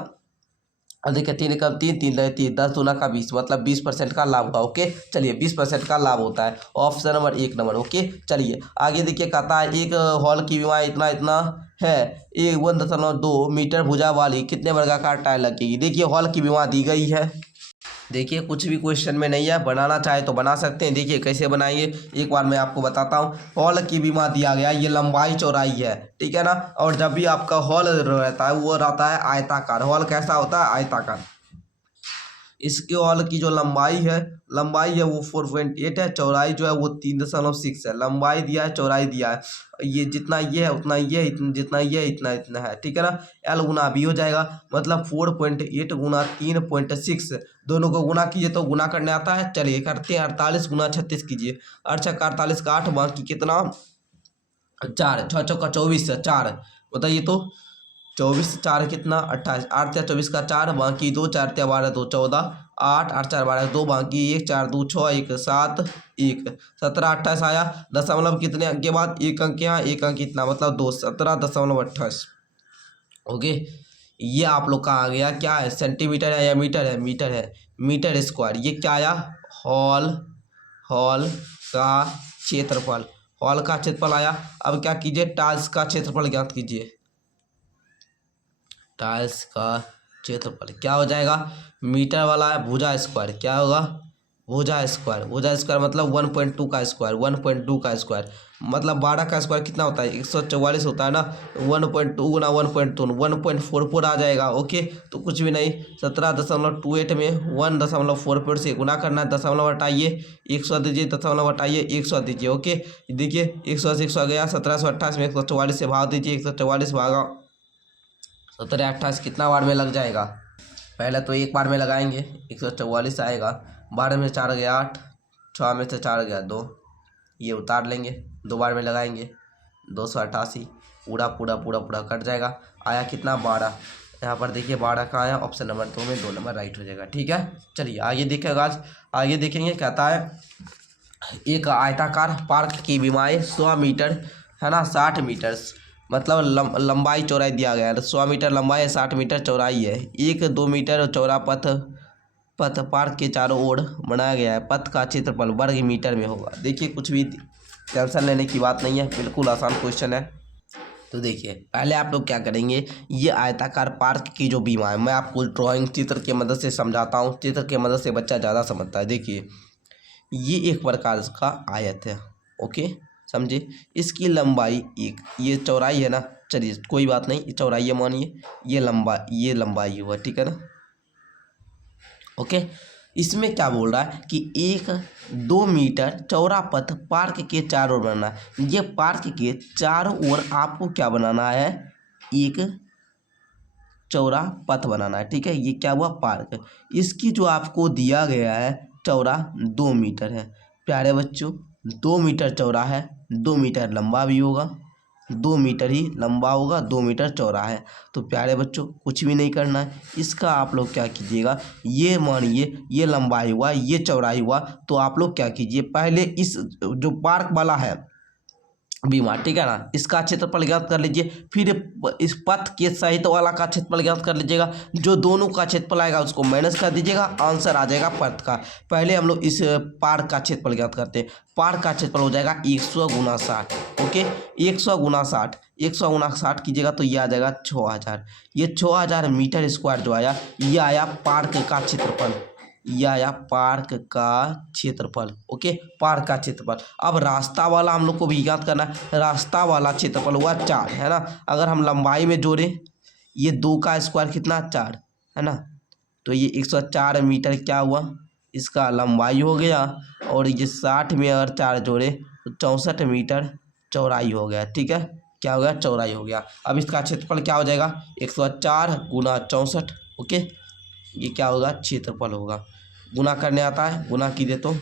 देखिए 3 कम 3 3 3 10 दूना का 20, मतलब 20% का लाभ होगा। ओके चलिए 20% का लाभ होता है, ऑप्शन नंबर 1 नंबर। ओके चलिए आगे देखिए कहता है एक हॉल की बीमा इतना इतना है, 1.2 मीटर भुजा वाली कितने वर्गाकार टाइल लगेगी। देखिए हॉल की बीमा दी गई है। देखिए कुछ भी क्वेश्चन में नहीं है, बनाना चाहे तो बना सकते हैं। देखिए कैसे बनाइए एक बार मैं आपको बताता हूँ। हॉल की बीमा दिया गया, ये लंबाई चौड़ाई है, ठीक है ना। और जब भी आपका हॉल रहता है वो रहता है आयताकार। हॉल कैसा होता है, आयताकार। इसके हॉल की जो लंबाई है वो 4.8 है, चौड़ाई जो है वो 3.6 है। लंबाई दिया है, चौड़ाई दिया है, ये जितना ये है उतना ये है, जितना ये है इतना इतना है, ठीक है ना। एल गुना बी हो जाएगा, मतलब 4.8 गुना 3.6, दोनों को गुना कीजिए तो गुना करने आता है। चलिए करते हैं, 48 गुना 36 कीजिए, 48 का 8 बाकी कितना 4, 6 चौका 24 4, बताइए तो 24 4 कितना 28, 8 तिया 24 का 4 बाकी 2, 4 तिया 12 2 14, 8 8 4 12 2 बाकी 1 4 2 6 1 7 1 17 28 आया। दशमलव कितने अंक के बाद एक अंक यहाँ, एक अंक कितना मतलब 2, 17.28। ओके ये आप लोग का आ गया क्या है, सेंटीमीटर है या मीटर है, मीटर है, मीटर स्क्वायर। ये क्या आया, हॉल का क्षेत्रफल, हॉल का क्षेत्रफल आया। अब क्या कीजिए, टाइल्स का क्षेत्रफल ज्ञात कीजिए। टाइल्स का क्षेत्रफल क्या हो जाएगा, मीटर वाला है भुजा स्क्वायर, क्या होगा भुजा स्क्वायर मतलब 1.2 का स्क्वायर, 1.2 का स्क्वायर मतलब 12 का स्क्वायर कितना होता है 144 होता है ना। 1.2 गुना 1.2 1.44 आ जाएगा। ओके, तो कुछ भी नहीं, 17.28 में 1.44 से गुना करना है, दशमलव हटाइए 100 दीजिए, दशमलव हटाइए 100 दीजिए। ओके, देखिए 100 गया, 1728 में 144 से भाग दीजिए, 144 भागा 1728 कितना बार में लग जाएगा। पहले तो एक बार में लगाएंगे, 144 आएगा, 12 में 4 गया 8, 6 में से 4 गया 2, ये उतार लेंगे, 2 बार में लगाएंगे 288, पूरा पूरा पूरा पूरा कट जाएगा, आया कितना 12। यहाँ पर देखिए 12 का आया, ऑप्शन नंबर 2 में 2 नंबर राइट हो जाएगा। ठीक है, चलिए आगे देखेगा। आज आगे देखेंगे, कहता है एक आयताकार पार्क की बीमाई 100 मीटर है ना, 60 मीटर मतलब लंबाई चौड़ाई दिया गया है, 100 मीटर लंबाई है, 60 मीटर चौड़ाई है। 1-2 मीटर चौड़ा पथ पार्क के चारों ओर बनाया गया है। पथ का क्षेत्रफल वर्ग मीटर में होगा। देखिए कुछ भी टेंशन लेने की बात नहीं है, बिल्कुल आसान क्वेश्चन है। तो देखिए पहले आप लोग क्या करेंगे, ये आयताकार पार्क की जो बीमा है, मैं आपको ड्राइंग चित्र की मदद से समझाता हूँ, चित्र की मदद से बच्चा ज़्यादा समझता है। देखिए ये एक प्रकार का आयत है। ओके, समझे, इसकी लंबाई एक, ये चौड़ाई है ना, चलिए कोई बात नहीं, चौड़ाई है मानिए, ये लंबाई हुआ, ठीक है ना। ओके, इसमें क्या बोल रहा है कि 1-2 मीटर चौड़ा पथ पार्क के चारों ओर बनाना है। ये पार्क के चारों ओर आपको क्या बनाना है, एक चौड़ा पथ बनाना है। ठीक है, ये क्या हुआ पार्क, इसकी जो आपको दिया गया है चौड़ा 2 मीटर है। प्यारे बच्चों 2 मीटर चौड़ा है, 2 मीटर लंबा भी होगा, 2 मीटर ही लंबा होगा, 2 मीटर चौड़ा है। तो प्यारे बच्चों कुछ भी नहीं करना है, इसका आप लोग क्या कीजिएगा, ये मानिए ये लंबाई हुआ, ये चौड़ाई हुआ, तो आप लोग क्या कीजिए, पहले इस जो पार्क वाला है बीमा, ठीक है ना, इसका क्षेत्रफल ज्ञात कर लीजिए, फिर इस पथ के सहित वाला का क्षेत्रफल ज्ञात कर लीजिएगा, जो दोनों का क्षेत्रफल आएगा उसको माइनस कर दीजिएगा, आंसर आ जाएगा पथ का। पहले हम लोग इस पार्क का क्षेत्रफल ज्ञात करते हैं। पार्क का क्षेत्रफल हो जाएगा 100 गुना 60। ओके, 100 गुना 60, 100 गुना 60 कीजिएगा तो ये आ जाएगा 6000। ये 6000 मीटर स्क्वायर जो आया, ये आया पार्क का क्षेत्रफल, यह आया पार्क का क्षेत्रफल। ओके, पार्क का क्षेत्रफल। अब रास्ता वाला हम लोग को भी ज्ञात करना है, रास्ता वाला क्षेत्रफल हुआ 4 है ना। अगर हम लंबाई में जोड़े, ये 2 का स्क्वायर कितना 4 है ना, तो ये 104 मीटर क्या हुआ, इसका लंबाई हो गया, और ये 60 में अगर 4 जोड़े तो 64 मीटर चौड़ाई हो गया। ठीक है, क्या हो गया, चौड़ाई हो गया। अब इसका क्षेत्रफल क्या हो जाएगा, 104 गुना 64। ओके, ये क्या होगा, क्षेत्रफल होगा। गुना करने आता है, गुना कीजिए तो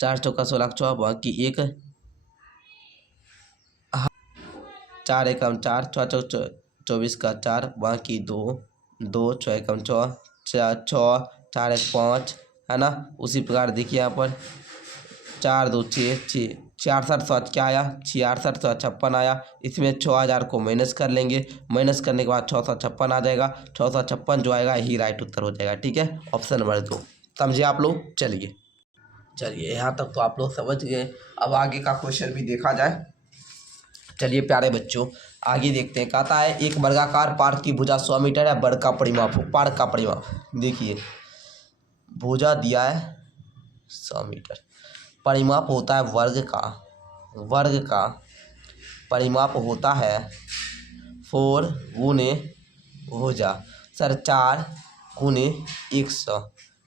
4 चौका 16 4, बाकी 1, 4 एकम 4, 6 चौक 24 का 4, बाकी 2, 2 6 एकम 6, 6 4 1 5 है ना। उसी प्रकार देखिए यहाँ पर 4 2 6 6, 6600 क्या आया, 6656 आया। इसमें 6000 को माइनस कर लेंगे, माइनस करने के बाद 656 आ जाएगा, 656 जो आएगा यही राइट उत्तर हो जाएगा। ठीक है, ऑप्शन नंबर 2, समझिए आप लोग। चलिए यहाँ तक तो आप लोग समझ गए। अब आगे का क्वेश्चन भी देखा जाए। चलिए प्यारे बच्चों आगे देखते हैं। कहता है एक वर्गाकार पार्क की भुजा 100 मीटर है, वर्ग का परिमाप हो, पार्क का परिमाप। देखिए भुजा दिया है 100 मीटर, परिमाप होता है वर्ग का, वर्ग का परिमाप होता है 4 गुने भुजा सर 4 गुने 100,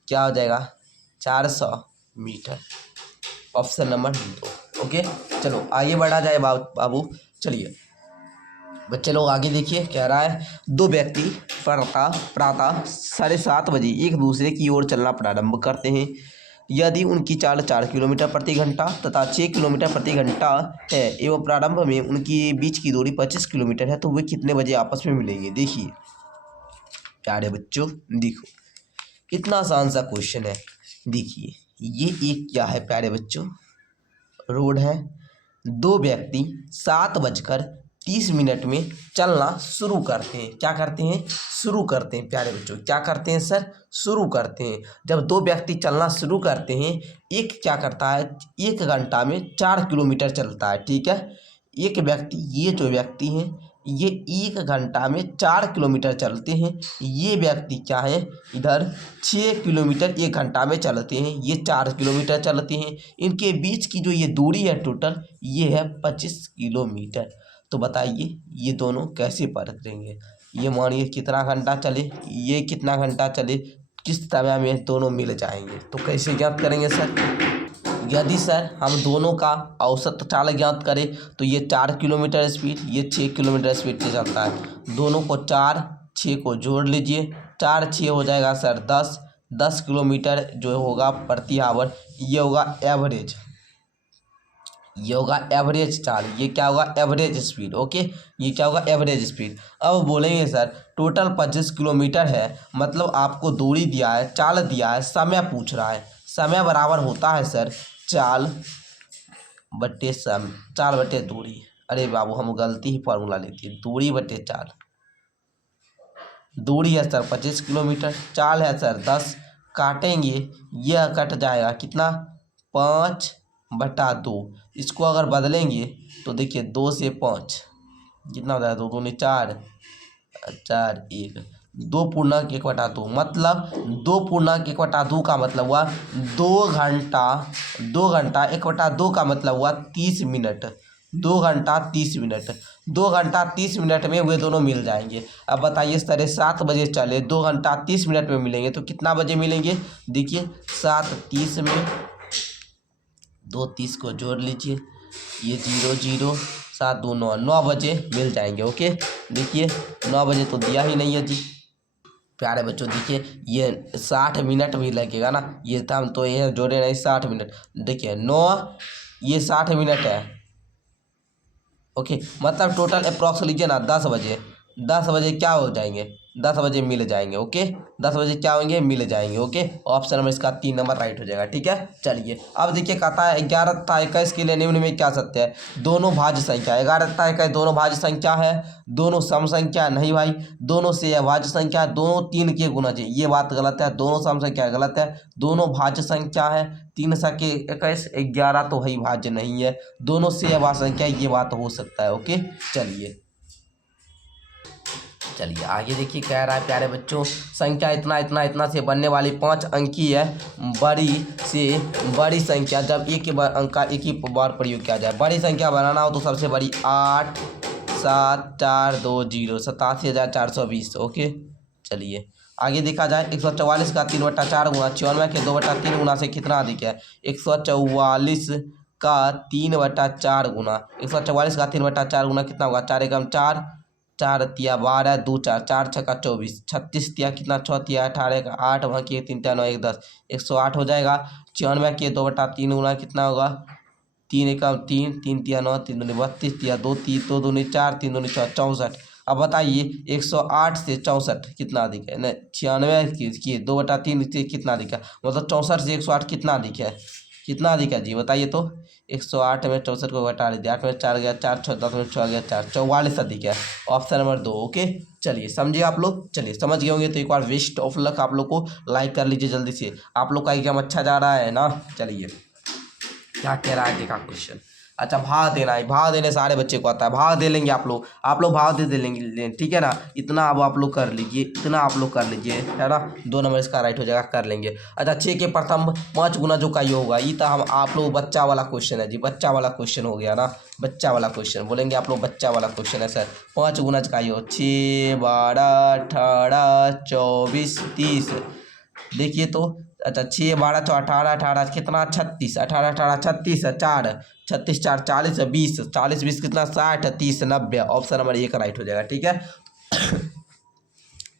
क्या हो जाएगा 400 मीटर, ऑप्शन नंबर 2। ओके, चलो आगे बढ़ा जाए बाबू। चलिए बच्चे लोग आगे देखिए, कह रहा है 2 व्यक्ति प्रातः 7:30 बजे एक दूसरे की ओर चलना प्रारंभ करते हैं। यदि उनकी चाल 4 किलोमीटर प्रति घंटा तथा 6 किलोमीटर प्रति घंटा है एवं प्रारंभ में उनकी बीच की दूरी 25 किलोमीटर है, तो वे कितने बजे आपस में मिलेंगे। देखिए प्यारे बच्चों देखो कितना आसान सा क्वेश्चन है। देखिए ये एक क्या है प्यारे बच्चों, रोड है। 2 व्यक्ति 7:30 में चलना शुरू करते हैं। क्या करते हैं, शुरू करते हैं प्यारे बच्चों, क्या करते हैं सर, शुरू करते हैं। जब 2 व्यक्ति चलना शुरू करते हैं, एक क्या करता है 1 घंटा में 4 किलोमीटर चलता है। ठीक है, एक व्यक्ति, ये जो व्यक्ति हैं ये 1 घंटा में 4 किलोमीटर चलते हैं। ये व्यक्ति क्या है, इधर 6 किलोमीटर 1 घंटा में चलते हैं, ये 4 किलोमीटर चलते हैं। इनके बीच की जो ये दूरी है टोटल, ये है 25 किलोमीटर। तो बताइए ये दोनों कैसे पलटेंगे। ये मानिए कितना घंटा चले, ये कितना घंटा चले, किस समय में दोनों मिल जाएंगे। तो कैसे ज्ञात करेंगे सर। यदि सर हम दोनों का औसत चाल ज्ञात करें तो ये 4 किलोमीटर स्पीड, ये 6 किलोमीटर स्पीड से चलता है। दोनों को 4 6 को जोड़ लीजिए, 4 6 हो जाएगा सर 10 किलोमीटर जो होगा प्रति आवर। ये होगा एवरेज, ये होगा एवरेज चाल, ये क्या होगा एवरेज स्पीड। ओके, ये क्या होगा एवरेज स्पीड। अब बोलेंगे सर टोटल 25 किलोमीटर है, मतलब आपको दूरी दिया है, चाल दिया है, समय पूछ रहा है। समय बराबर होता है सर चाल बटे समय, चाल बटे दूरी। अरे बाबू हम गलती ही फॉर्मूला लेती है, दूरी बटे चाल। दूरी है सर 25 किलोमीटर, चाल है सर 10, काटेंगे यह कट जाएगा कितना 5/2। इसको अगर बदलेंगे तो देखिए 2 से 5 कितना होता है, 2 दूनी 4 4 1, 2 पूर्णांक 1/2, मतलब 2 पूर्णांक 1/2 का मतलब हुआ 2 घंटा। 2 घंटा 1/2 का मतलब हुआ 30 मिनट। 2 घंटा 30 मिनट, 2 घंटा 30 मिनट में वे दोनों मिल जाएंगे। अब बताइए 7:30 बजे चले, 2 घंटा 30 मिनट में मिलेंगे तो कितना बजे मिलेंगे। देखिए 7:30 में 2:30 को जोड़ लीजिए, ये 0 0 7 2 9, 9 बजे मिल जाएंगे। ओके, देखिए 9 बजे तो दिया ही नहीं है जी। प्यारे बच्चों देखिए ये 60 मिनट भी लगेगा ना, ये तो हम तो ये जोड़े नहीं 60 मिनट। देखिए 9 ये 60 मिनट है। ओके, मतलब टोटल अप्रॉक्स लीजिए ना 10 बजे, 10 बजे क्या हो जाएंगे, 10 बजे मिल जाएंगे। ओके, 10 बजे क्या होंगे, मिल जाएंगे। ओके, ऑप्शन नंबर इसका 3 नंबर राइट हो जाएगा। ठीक है, चलिए अब देखिए कहता है 11 तथा 21 के लिए निम्न में क्या सत्य है। दोनों भाज्य संख्या, 11 तथा 21 दोनों भाज्य संख्या है, दोनों सम संख्या नहीं भाई, दोनों से अभाज्य संख्या है, दोनों 3 के गुना चाहिए, ये बात गलत है। दोनों सम संख्या गलत है, दोनों भाज्य संख्या है। 3 सके 21, 11 तो वही भाज्य नहीं है, दोनों से अभाज्य संख्या, ये बात हो सकता है। ओके, चलिए आगे देखिए कह रहा है प्यारे बच्चों संख्या इतना इतना इतना से बनने वाली 5 अंकी है बड़ी से बड़ी संख्या जब एक के अंक का एक ही बार प्रयोग किया जाए। बड़ी संख्या बनाना हो तो सबसे बड़ी 8 7 4 2 0 87,420। ओके, चलिए आगे देखा जाए 144 का 3/4 गुना 94 के 2/3 गुना से कितना अधिक है। 144 का 3/4 गुना 144 का 3/4 गुना कितना होगा, 4 एकम 4 4 तिया 12 2 4 4 छक्का 24 36 तिया कितना 6 तिया 18 का 8 वहाँ की 3 तिया 9 1 10 108 हो जाएगा। 94 के 2/3 गुना कितना होगा, 3 एकम 3 3 तिया 9 3 दूनी 32 तिया 2 3 2 दूनी 4 3 दूनी 6 64। अब बताइए 108 से 64 कितना अधिक है, नहीं 96 की 2/3 से कितना अधिक है, मतलब 64 से 108 कितना अधिक है, कितना अधिक है जी बताइए तो। 108 में 64 को घटा लीजिए, 8 में 4 गया 4 6 10 में 6 गया 4 44 अधिक है, ऑप्शन नंबर 2। ओके, चलिए समझिए आप लोग, चलिए समझ गए होंगे तो एक बार बेस्ट ऑफ लक आप लोग को लाइक कर लीजिए जल्दी से। आप लोग का एग्जाम अच्छा जा रहा है ना। चलिए क्या कह रहा है देखा क्वेश्चन। अच्छा भाग देना है, भाग देने सारे बच्चे को आता है, भाग दे लेंगे आप लोग भाग दे लेंगे, ठीक है ना। इतना अब आप लोग कर लीजिए, इतना आप लोग कर लीजिए, है ना। 2 नंबर इसका राइट हो जाएगा, कर लेंगे। अच्छा 6 के प्रथम 5 गुना जो का ये होगा, ये तो हम आप लोग बच्चा वाला क्वेश्चन है जी, बच्चा वाला क्वेश्चन हो गया ना, बच्चा वाला क्वेश्चन बोलेंगे आप लोग, बच्चा वाला क्वेश्चन है सर। 5 गुना का ये हो 6 12 18 24 30। देखिए तो अच्छा 6 12 तो 18 18 कितना 36, 18 18 36 4 36 4 40 20 40 20 कितना 60 30 90, ऑप्शन नंबर 1 राइट हो जाएगा। ठीक है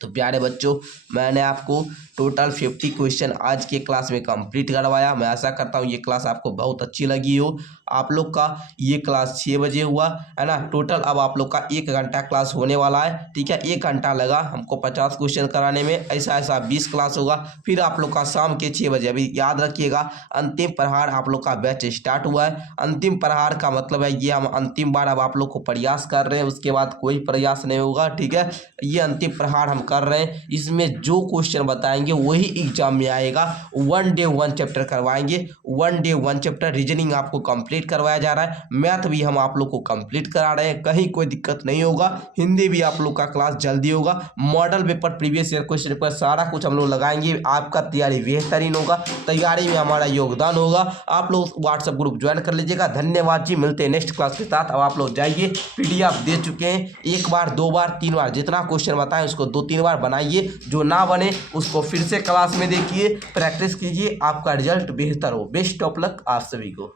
तो प्यारे बच्चों मैंने आपको टोटल 50 क्वेश्चन आज के क्लास में कंप्लीट करवाया। मैं आशा करता हूँ ये क्लास आपको बहुत अच्छी लगी हो। आप लोग का ये क्लास 6 बजे हुआ है ना, टोटल अब आप लोग का 1 घंटा क्लास होने वाला है। ठीक है, 1 घंटा लगा हमको 50 क्वेश्चन कराने में, ऐसा 20 क्लास होगा। फिर आप लोग का शाम के 6 बजे, अभी याद रखिएगा अंतिम प्रहार आप लोग का बैच स्टार्ट हुआ है। अंतिम प्रहार का मतलब है ये हम अंतिम बार अब आप लोग को प्रयास कर रहे हैं, उसके बाद कोई प्रयास नहीं होगा। ठीक है, ये अंतिम प्रहार हम कर रहे हैं, इसमें जो क्वेश्चन बताएंगे वही एग्जाम में आएगा। 1 डे 1 चैप्टर करवाएंगे, 1 डे 1 चैप्टर। रीजनिंग आपको कंप्लीट करवाया जा रहा है, मैथ भी हम आप लोग को कंप्लीट करा रहे हैं, कहीं कोई दिक्कत नहीं होगा। हिंदी भी आप लोग का क्लास जल्दी होगा। Model paper, previous year question paper सारा कुछ हम लोग लगाएंगे, आपका तैयारी बेहतरीन होगा, तैयारी में हमारा योगदान होगा। आप लोग व्हाट्सएप ग्रुप ज्वाइन कर लीजिएगा। धन्यवाद जी, मिलते हैं नेक्स्ट क्लास के साथ। अब आप लोग जाइए, पीडीएफ दे चुके हैं, 1 बार 2 बार 3 बार जितना क्वेश्चन बताएं उसको 2-3 बार बनाइए, जो ना बने उसको फिर से क्लास में देखिए, प्रैक्टिस कीजिए, आपका रिजल्ट बेहतर हो। बेस्ट ऑफ लक आप सभी को।